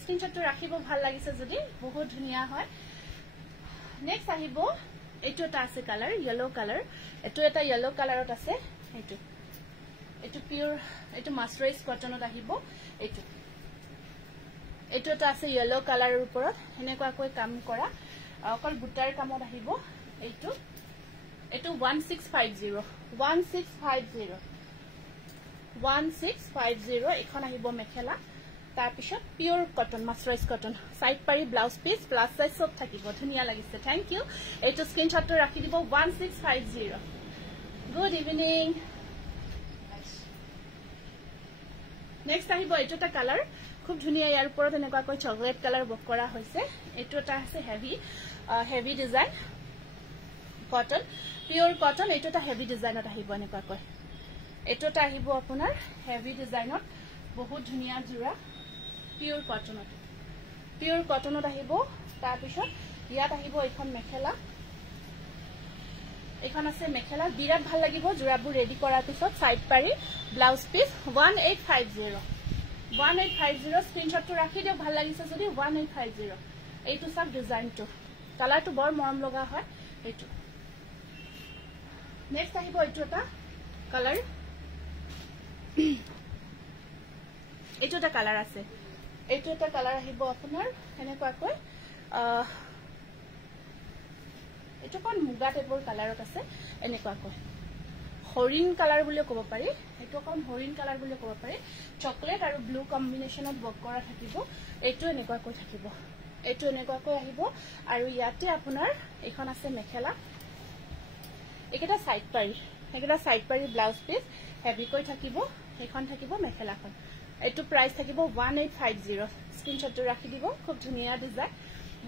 স্ক্ৰিনশটটো ৰাখিব ভাল লাগিছে যদি বহুত ধুনিয়া হয় নেক্সট আহিব এইটো এটা আছে কালাৰ yellow কালাৰ এটো এটা yellow কালাৰত আছে এইটো পিওৰ এইটো মাস্টাৰাইজ কটনত আহিব এইটো এটা আছে yellow কালাৰৰ ওপৰত হেনেকুৱাকৈ কাম কৰা অকল বুটাৰ কামত আহিব এইটো 1650 এখন আহিব মেখেলা তাৰ পিছত পিওৰ কটন মাস্টাৰাইজ কটন সাইড পাৰি ব্লাউজ পিস প্লাস সাইজ সব থাকিব ধুনিয়া লাগিছে থ্যাংক ইউ এইটো স্ক্রিনশটটো ৰাখি দিব 1650 গুড ইভিনিং নেক্সট আহিব এইটোটা কালাৰ খুব ধুনিয়া ইয়াৰ ওপৰত এনেকুৱাকৈ চকলেট কালাৰ বক কৰা হৈছে এইটো এটা আছে heavy design cotton pure cotton এইটো এটা হেভি ডিজাইনত আহিব এনেকুৱাকৈ এইটো এটা আহিব আপোনাৰ হেভি ডিজাইনত বহুত ধুনিয়া জোৰা পিওৰ কটনত আহিব তাৰ পিছত ইয়াত আহিব এখন মেখেলা এখন আছে মেখেলা বিৰাট ভাল লাগিব জোৰাবোৰ ৰেডি কৰাৰ পিছত সাইড পাৰি ব্লাউজ পিস 1850 স্ক্ৰিনশটটো ৰাখি দিও ভাল লাগিছে যদি 1850 এইটো সব ডিজাইনটো কালাৰটো বৰ মৰম লগা হয় এইটো নেক্সট আহিব এইটো এটা কালাৰ এইটো এটা কালাৰ আছে এইটো এটা কালাৰ আহিব আপোনাৰ হেনেকুৱাকৈ এইটো কোন মুগা টাইপৰ কালাৰত আছে এনেকুৱাকৈ হৰিণ কালাৰ বুলি ক'ব পাৰি এইটো কোন হৰিণ কালাৰ বুলি ক'ব পাৰি চকলেট আৰু ব্লু কম্বিনেশনত বক কৰা থাকিব এইটো এনেকুৱাকৈ থাকিব এইটো এনেকুৱাকৈ আহিব আৰু ইয়াতে আপোনাৰ এখন আছে মেখেলা একেটা সাইড পাৰি ব্লাউজ পিস হেভি কৈ থাকিব এখন থাকিব মেখেলাখন এইটো প্ৰাইস থাকিব 1850 স্ক্ৰিনশটটো ৰাখি দিব খুব ধুনিয়া ডিজাইন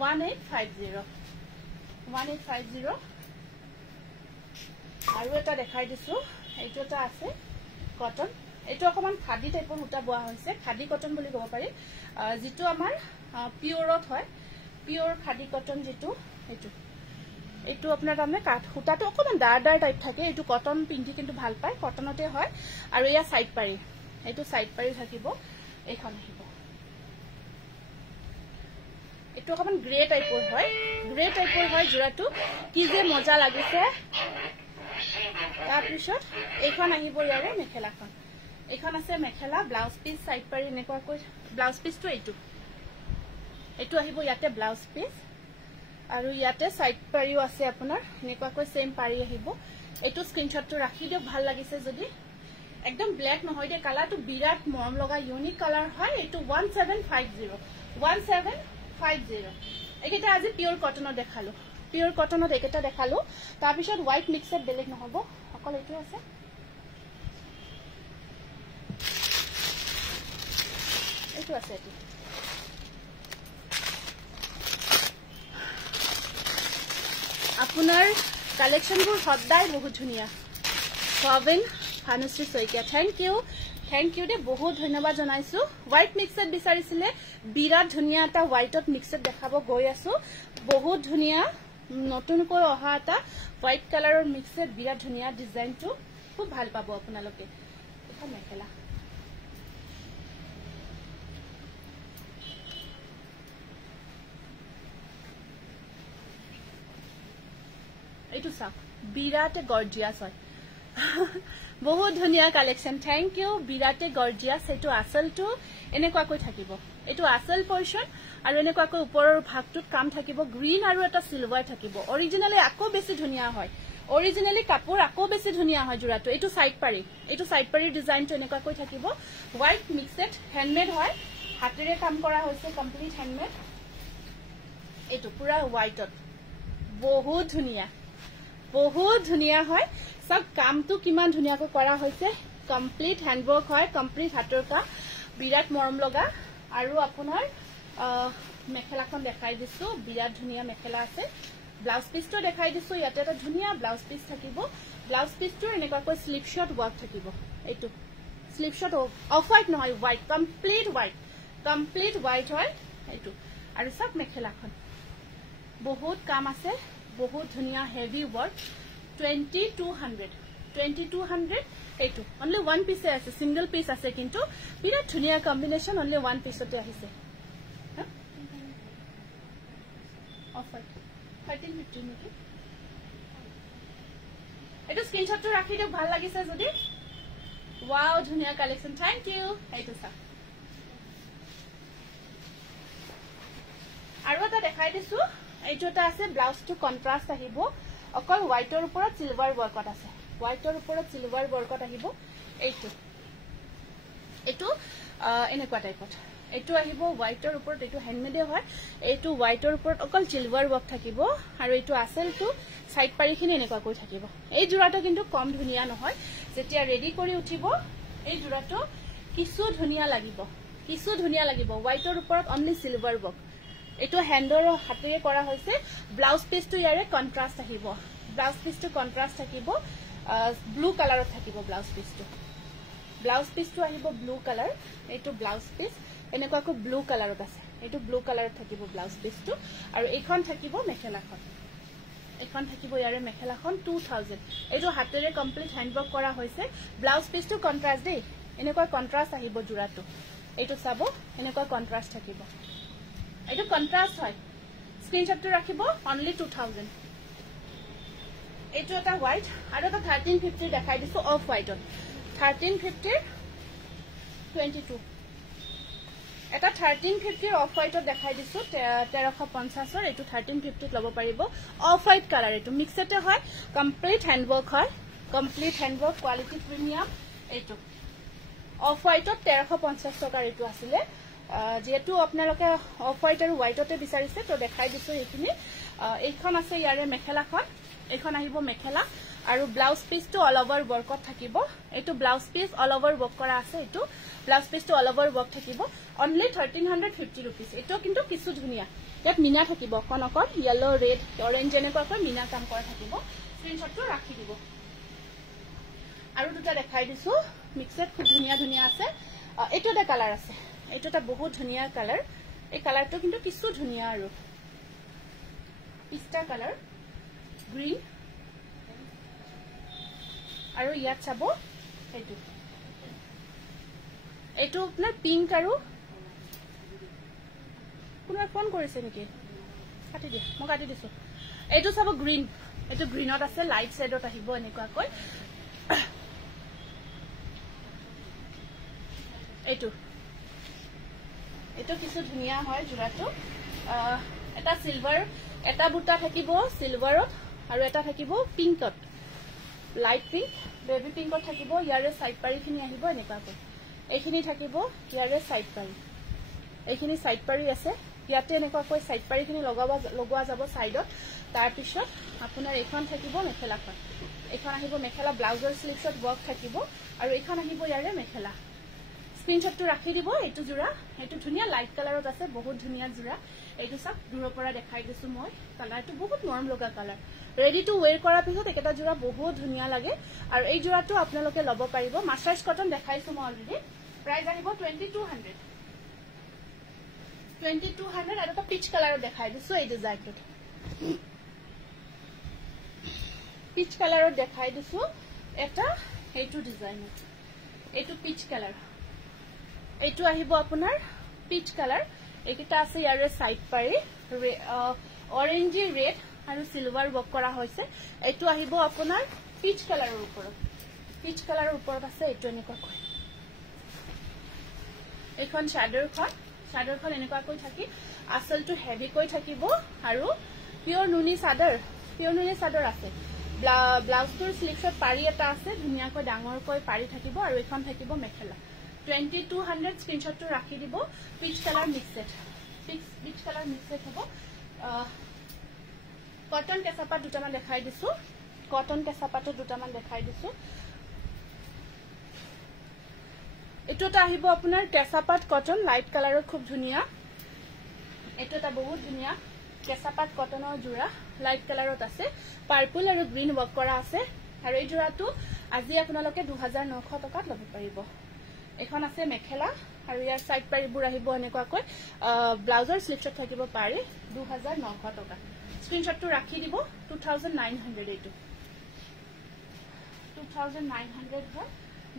1850 আৰু এটা দেখাই দিছো এইটো এটা আছে কটন এইটো অকমান খাদি টাইপৰ উটা বোৱা হৈছে খাদি কটন বুলি ক'ব পাৰি যেটো আমাৰ পিওৰত হয় পিওৰ খাদি কটন যেটো এইটো আপোনাৰ কামে কাট হুটাটো অকমান ডাৰ টাইপ থাকে এইটো কটন পিন্ধি কিন্তু ভাল পায় কটনতে হয় আৰু ইয়া সাইড পাৰি এইটো সাইড পাৰি থাকিব এইখন আহিব এইটো অকমান গ্ৰে টাইপৰ হয় জোৰাটো কি যে মজা লাগিছে তাৰ পিছত এইখন আহিব ইয়াৰে মেখেলাখন এইখন আছে মেখেলা ব্লাউজ পিস সাইড পাৰি এনেকুৱাকৈ ব্লাউজ পিসটো এইটো আহিব ইয়াতে ব্লাউজ পিস আৰু ইয়াতে সাইড পাৰিও আছে আপোনাৰ এনেকুৱাকৈ সেম পাৰি আহিব এইটো স্ক্ৰিনশটটো ৰাখি দিও ভাল লাগিছে যদি একদম ব্ল্যাক নহয় দে কালাৰটো বিৰাট মৰম লগা ইউনিক কালাৰ হয় এইটো 1750 একেটা আজি পিওৰ কটনত দেখালো পিওৰ কটনত একেটা দেখালো তাৰ পিছত হোৱাইট মিক্সড বেলেগ নহব অকল এইটো আছে এইটো আছে এইটো আপোনাৰ কালেকশনবোৰ সদায় বহুত ধুনিয়া সবেন ভানুশ্ৰী সৈকিয়া থ্যাংক ইউ দে বহুত ধন্যবাদ জনাইছো হোৱাইট মিক্সড বিচাৰিছিলে বিৰাট ধুনিয়া এটা হোৱাইটত মিক্সড দেখাব গৈ আছো বহুত ধুনিয়া নতুনকৈ অহা এটা হোৱাইট কালাৰৰ মিক্সড বিৰাট ধুনিয়া ডিজাইনটো খুব ভাল পাব আপোনালোকে এটা মেখেলা এইটো সব বিৰাট গৰ্জিয়াস হয় বহুত ধুনিয়া কালেকশন থ্যাংক ইউ বিৰাটে গৰ্জিয়াস এইটো আসলটো এনেকুৱাকৈ থাকিব এইটো আসল পৰ্ষন আৰু এনেকুৱাকৈ ওপৰৰ ভাগটোত কাম থাকিব গ্ৰীন আৰু এটা সিলভাৰ থাকিব অৰিজিনালি আকো বেছি ধুনিয়া হয় অৰিজিনালি কাপোৰ আকো বেছি ধুনিয়া হয় জোৰাটো এইটো সাইড পাৰি ডিজাইনটো এনেকুৱাকৈ থাকিব হোৱাইট মিক্সড হ্যান্ডমেড হয় হাতেৰে কাম কৰা হৈছে কমপ্লিট হ্যান্ডমেড এইটো পুৰা হোৱাইটত বহুত ধুনিয়া হয় সব কামটো কিমান ধুনিয়াকৈ কৰা হৈছে কমপ্লিট হ্যান্ডৱৰ্ক হয় কমপ্লিট হাতৰ কাম বিৰাট মৰম লগা আৰু আপোনাৰ মেখেলাখন দেখাই দিছো বিৰাট ধুনিয়া মেখেলা আছে ব্লাউজ পিসটো দেখাই দিছো ইয়াতে এটা ধুনিয়া ব্লাউজ পিস থাকিব ব্লাউজ পিসটো এনেকুৱাকৈ স্লিপ শট ওয়াৰ্ক থাকিব এইটো স্লিপ শট অফ হোৱাইট নহয় হোৱাইট কমপ্লিট হোৱাইট হয় এইটো আৰু সব মেখেলাখন বহুত কাম আছে বহুত ধুনিয়া হেভি ওয়ার্ক 2200 এইটো অনলি ওয়ান পিসে আছে সিঙ্গল পিস আছে কিন্তু বিৰাট ধুনিয়া কম্বিনেশন অনলি ওয়ান পিসতে আহিছে অফাৰ 1350 নেকি এইটো স্ক্ৰিনশটটো ৰাখি দিও ভাল লাগিছে যদি ওয়াও ধুনিয়া কালেকশন থ্যাংক ইউ এইটো সা আৰু এটা দেখাই দিছো এইটো এটা আছে ব্লাউজটো কন্ট্ৰাস্ট আহিব অকল হোৱাইটৰ ওপৰত সিলভাৰ ওয়াৰ্কত আছে হোৱাইটৰ ওপৰত সিলভাৰ ওয়াৰ্কত আহিব এইটো এনেকুৱা টাইপত এইটো আহিব হোৱাইটৰ ওপৰত এইটো হ্যান্ডমেডে হয় এইটো হোৱাইটৰ ওপৰত অকল সিলভাৰ ওয়াৰ্ক থাকিব আৰু এইটো আছেলটো সাইড পাৰিখিনি এনেকুৱা কৈ থাকিব এই জোৰাটো কিন্তু কম ধুনিয়া নহয় যেতিয়া ৰেডি কৰি উঠিব এই জোৰাটো কিছু ধুনিয়া লাগিব হোৱাইটৰ ওপৰত অনলি সিলভাৰ ওয়াৰ্ক এটো হ্যান্ডৰ হাতেৰে কৰা হৈছে ব্লাউজ পিসটো ইয়াৰে কন্ট্ৰাস্ট আহিব ব্লাউজ পিসটো কন্ট্ৰাস্ট থাকিব ব্লু কালাৰত থাকিব ব্লাউজ পিসটো আহিব ব্লু কালাৰ এটো ব্লাউজ পিস এনেকুৱাকৈ ব্লু কালাৰত আছে এটো ব্লু কালাৰত থাকিব ব্লাউজ পিসটো আৰু এইখন থাকিব মেখেলাখন এখন থাকিব ইয়াৰে মেখেলাখন 2000 এটো হাতেৰে কমপ্লিট হ্যান্ডৱৰ্ক কৰা হৈছে ব্লাউজ পিসটো কন্ট্ৰাস্ট দেই এনেকুৱা কন্ট্ৰাস্ট আহিব জোৰাটো এটো চাব এনেকুৱা কন্ট্ৰাস্ট থাকিব এইটো কন্ট্ৰাস্ট হয় স্ক্ৰিনশটটো ৰাখিব অনলি 2000 এইটো এটা হোৱাইট আৰু এটা 1350 দেখাই দিছো অফ হোৱাইটত 1350 22 এটা 1350 অফ হোৱাইটত দেখাই দিছো 1350 ৰ এইটো 1350 লব পাৰিব অফ হোৱাইট কালাৰ এইটো মিক্সতে হয় কমপ্লিট হ্যান্ডৱৰ্ক কোৱালিটি প্ৰিমিয়াম এইটো অফ হোৱাইটত 1350 টকাৰ এইটো আছিল যেহেতু আপোনালোকে অফ হোৱাইট আৰু হোৱাইটতে বিচাৰিছে তো দেখাই দিছো এইখিনি এইখন আছে ইয়াৰে মেখেলাখন এইখন আহিব মেখেলা আৰু ব্লাউজ পিসটো অল ওভাৰ ওয়াৰ্কত থাকিব এইটো blouse piece all over work কৰা আছে এইটো ব্লাউজ পিসটো অল ওভাৰ ওয়াৰ্ক থাকিব অনলি 1350 रुपीस এটো কিন্তু কিছু ধুনিয়া ইয়াত মিনা থাকিব অকন ইয়েলো ৰেড অৰেঞ্জ এনেকুৱাকৈ মিনা কাম কৰা থাকিব স্ক্ৰিনশটটো ৰাখি দিব আৰু দুটা দেখাই দিছো মিক্সড খুব ধুনিয়া আছে এটো এটা কালাৰ আছে এটো এটা বহুত ধুনিয়া কালাৰ এই কালাৰটো কিন্তু কিছু ধুনিয়া আৰু পিস্তা কালাৰ গ্ৰীন আৰু ইয়াত চাব এইটো আপোনাৰ পিংক আৰু কোনোবা ফোন কৰিছে নেকি কাটি দিয়া মই কাটি দিছো এইটো চাব গ্ৰীন এইটো গ্ৰীনত আছে লাইট শেডত আহিব এনেকুৱাকৈ এইটো কিছু ধুনিয়া হয় জোৰাটো এটা সিলভাৰ এটা বুটা থাকিব সিলভাৰত আৰু এটা থাকিব পিংকত লাইট পিংক বেবি পিংকত থাকিব ইয়াৰে সাইড পাৰিখিনি আহিব এনেকুৱাকৈ এইখিনি থাকিব ইয়াৰে সাইড পাৰি এইখিনি সাইড পাৰি আছে ইয়াতে এনেকুৱাকৈ সাইড পাৰিখিনি লগোৱা যাব সাইডত তাৰ পিছত আপোনাৰ এইখন থাকিব মেখেলাখন এইখন আহিব মেখেলা ব্লাউজৰ স্লিভছত ওয়াৰ্ক থাকিব আৰু এইখন আহিব ইয়াৰে মেখেলা স্ক্ৰিনশটটো ৰাখি দিব এইটো জোৰা এইটো ধুনিয়া লাইট কালাৰত আছে বহুত ধুনিয়া জোৰা এইটো সব দূৰৰ পৰা দেখাই দিছো মই কালাৰটো বহুত মৰম লগা কালাৰ ৰেডি টু ওয়্যাৰ কৰাৰ পিছত একেটা জোৰা বহুত ধুনিয়া লাগে আৰু এই জোৰাটো আপোনালোকে লব পাৰিব মাস্টাৰ্স কটন দেখাইছো মই অলৰেডি প্ৰাইস আহিব 2200 আৰু এটা পিচ কালাৰত দেখাই দিছো এই ডিজাইনটো পিচ কালাৰত দেখাই দিছো এটা এইটো ডিজাইন এইটো পিচ কালাৰ এইটো আহিব আপোনাৰ পিচ কালাৰ এইটা আছে ইয়াৰে সাইড পাৰি অৰেঞ্জ ৰেড আৰু সিলভাৰ ওয়াৰ্ক কৰা হৈছে এইটো আহিব আপোনাৰ পিচ কালাৰৰ ওপৰত আছে এইটো এনেকুৱাকৈ এইখন চাদৰখন এনেকুৱাকৈ থাকি আসলটো হেভি কৈ থাকিব আৰু পিওৰ নুনি চাদৰ আছে ব্লাউজটোৰ স্লিভছত পাৰি এটা আছে ধুনিয়াকৈ ডাঙৰকৈ পাৰি থাকিব আৰু এখন থাকিব মেখেলা 2200 স্ক্ৰিনশটটো ৰাখি দিব পিচ কালাৰ মিক্সড হ'ব কটন কেঁচাপাত দুটামান দেখাই দিছো এটোটা আহিব আপোনাৰ কেঁচাপাত কটন লাইট কালাৰত খুব ধুনিয়া এটো এটা বহুত ধুনিয়া কেঁচাপাত কটনৰ জোৰা লাইট কালাৰত আছে পাৰ্পল আৰু গ্ৰীন ওয়াৰ্ক কৰা আছে আৰু এই জোৰাটো আজি আপোনালোকে 2900 টকাত লব পাৰিব এখন আছে মেখেলা আৰু ইয়াৰ সাইড পাৰিবোৰ আহিব এনেকুৱাকৈ ব্লাউজৰ স্লিভছত থাকিব পাৰি 2900 টকা স্ক্ৰিনশ্বটটো ৰাখি দিব 2900 এইটো 2900 হয়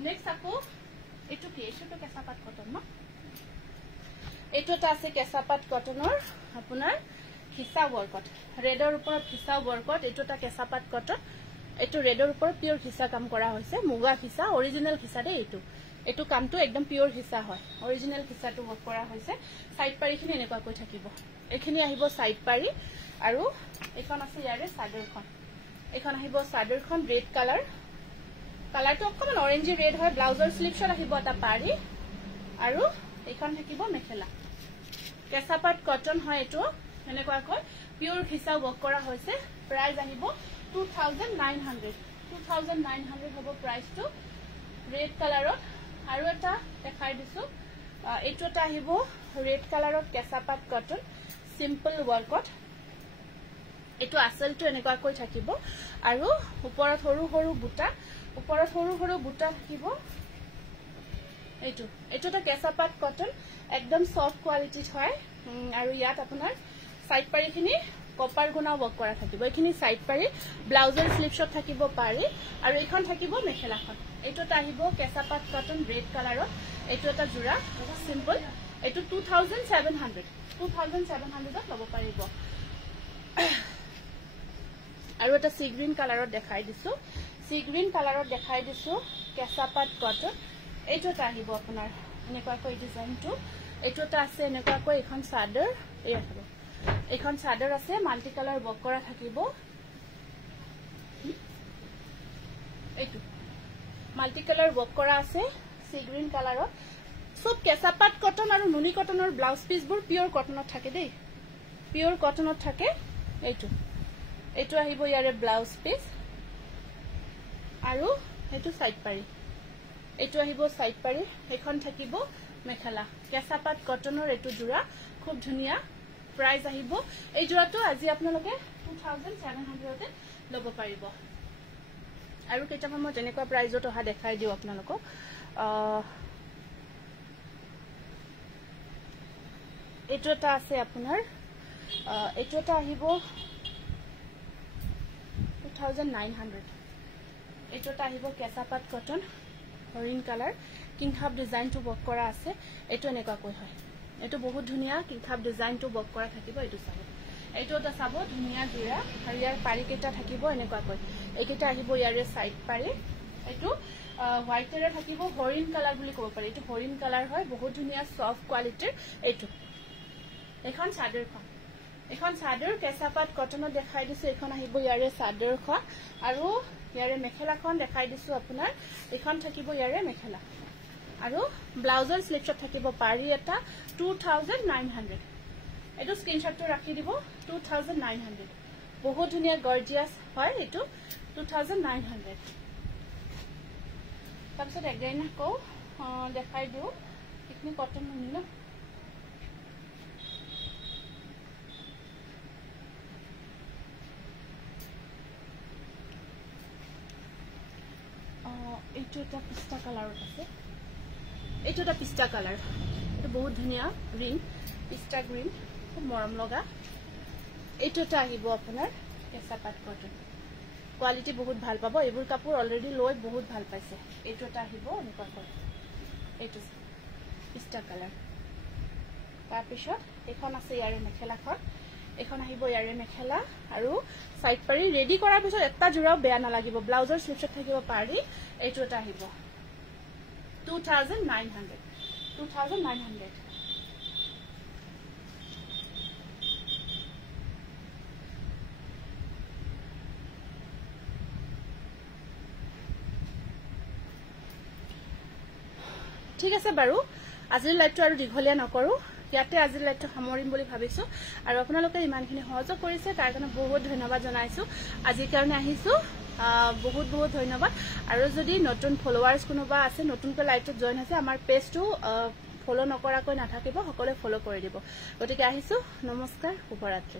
নেক্সট আকৌ এইটো কি এইটো কেঁচাপাত কটন ন এইটো এটা আছে কেঁচাপাত কটনৰ আপোনাৰ খিচা ওয়াৰ্কত ৰেডৰ ওপৰত খিচা ওয়াৰ্কত এইটো এটা কেঁচাপাত কটন এইটো ৰেডৰ ওপৰত পিওৰ খিচা কাম কৰা হৈছে মুগা খিচা অৰিজিনাল খিচা দে এইটো কামটো একদম পিওৰ খিচা হয় অৰিজিনাল খিচাটো ওয়াৰ্ক কৰা হৈছে সাইড পাৰিখিনি এনেকুৱা কৈ থাকিব এখিনি আহিব সাইড পাৰি আৰু এখন আছে ইয়াৰে সাদৰখন এখন আহিব সাদৰখন ৰেড কালাৰ কালাৰটো অকমান অৰেঞ্জ ৰেড হয় ব্লাউজৰ স্লিপছত আহিব এটা পাৰি আৰু এখন থাকিব মেখেলা কেঁচাপাত কটন হয় এইটো এনেকুৱা কৈ পিওৰ খিচা ওয়াৰ্ক কৰা হৈছে প্ৰাইস আহিব 2900 হ'ব প্ৰাইসটো ৰেড কালাৰত আৰু এটা দেখাই দিছো এইটো এটা আহিব ৰেড কালাৰত কেঁচাপাত কটন সিম্পল ওয়াৰ্কত এইটো আসলটো এনেকুৱা কৈ থাকিব আৰু ওপৰত সৰু সৰু বুটা থাকিব এইটো এটা কেঁচাপাত কটন একদম সফট কোৱালিটিত হয় আৰু ইয়াত আপোনাৰ সাইড পাৰিখিনি কপাৰ গুণা ওয়াৰ্ক কৰা থাকিব এইখিনি সাইড পাৰি ব্লাউজৰ স্লিপছত থাকিব পাৰি আৰু এইখন থাকিব মেখেলাখন এইটো এটা আহিব কেঁচাপাত কটন ৰেড কালাৰত এইটো এটা জোৰা সিম্পল এইটো 2700 ত লব পাৰিব আৰু এটা সি গ্ৰীন কালাৰত দেখাই দিছো কেঁচাপাত কটন এইটো এটা আহিব আপোনাৰ এনেকুৱা কৈ ডিজাইনটো এইটো এটা আছে এনেকুৱা কৈ এখন চাদৰ এই আহিব এখন চাদৰ আছে মাল্টি কালাৰ ওয়াৰ্ক কৰা থাকিব এইটো মাল্টি কালাৰ ওয়াৰ্ক কৰা আছে সি গ্ৰীন কালাৰত সব কেঁচাপাত কটন আৰু নুনি কটনৰ ব্লাউজ পিসবোৰ পিওৰ কটনত থাকে দেই পিওৰ কটনত থাকে এইটো আহিব ইয়াৰে ব্লাউজ পিস আৰু এইটো সাইড পাৰি এইটো আহিব সাইড পাৰি এখন থাকিব মেখেলা কেঁচাপাত কটনৰ এইটো জোৰা খুব ধুনিয়া প্ৰাইস আহিব এই জোৰাটো আজি আপোনালোকে 2700 তে লব পাৰিব আৰু কেইটামান মই তেনেকুৱা প্ৰাইজত অহা দেখাই দিও আপোনালোকক এইটো এটা আছে আপোনাৰ এইটো এটা আহিব 2900 এইটো এটা আহিব কেঁচাপাত কটন হৰিণ কালাৰ কিংখাপ ডিজাইনটো ওয়াৰ্ক কৰা আছে এইটো এনেকুৱা কৈ হয় এইটো বহুত ধুনিয়া কিংখাপ ডিজাইনটো ওয়াৰ্ক কৰা থাকিব এইটো চাব এইটো এটা চাব ধুনিয়া জোৰা আৰু ইয়াৰ পাৰি কেইটা থাকিব এনেকুৱা কৈ এইকেইটা আহিব ইয়াৰে সাইড পাৰি এইটো হোৱাইটেৰে থাকিব হৰিণ কালাৰ বুলি ক'ব পাৰি এইটো হৰিণ কালাৰ হয় বহুত ধুনিয়া সফট কোৱালিটিৰ এইটো এখন চাদৰ কেঁচাপাত কটনত দেখাই দিছো এখন আহিব ইয়াৰে চাদৰখন আৰু ইয়াৰে মেখেলাখন দেখাই দিছো আপোনাৰ এখন থাকিব ইয়াৰে মেখেলা আৰু ব্লাউজৰ স্লিপছত থাকিব পাৰি এটা 2900 এইটো স্ক্ৰিনশ্বটটো ৰাখি দিব 2900 বহুত ধুনিয়া গৰ্জিয়াস হয় এইটো 2900 তাৰপিছত এগেইন আকৌ দেখাই দিও এইখিনি কটন নুনি ন এইটো এটা পিস্তা কালাৰত আছে এইটো এটা পিস্তা কালাৰ এইটো বহুত ধুনিয়া গ্ৰীন পিস্তা গ্ৰীন খুব মৰম লগা এইটো এটা আহিব আপোনাৰ কেঁচাপাত কটন কোৱালিটি বহুত ভাল পাব এইবোৰ কাপোৰ অলৰেডি লৈ বহুত ভাল পাইছে এইটো এটা আহিব এনেকুৱা কৈ এইটো পিস্তা কালাৰ তাৰপিছত এখন আছে ইয়াৰে মেখেলাখন এখন আহিব ইয়াৰে মেখেলা আৰু সাইড পাৰি ৰেডি কৰাৰ পিছত এটা জোৰাও বেয়া নালাগিব ব্লাউজৰ স্লিপছত থাকিব পাৰি এইটো এটা আহিব 2900 ঠিক আছে বাৰু আজিৰ লাইভটো আৰু দীঘলীয়া নকৰো ইয়াতে আজিৰ লাইভটো সামৰিম বুলি ভাবিছো আৰু আপোনালোকে ইমানখিনি সহযোগ কৰিছে তাৰ কাৰণে বহুত ধন্যবাদ জনাইছো আজিৰ কাৰণে আহিছো বহুত ধন্যবাদ আৰু যদি নতুন ফলোৱাৰ্স কোনোবা আছে নতুনকৈ লাইভটোত জয়েন হৈছে আমাৰ পেজটো ফলো নকৰাকৈ নাথাকিব সকলোৱে ফলো কৰি দিব গতিকে আহিছো নমস্কাৰ শুভৰাত্ৰি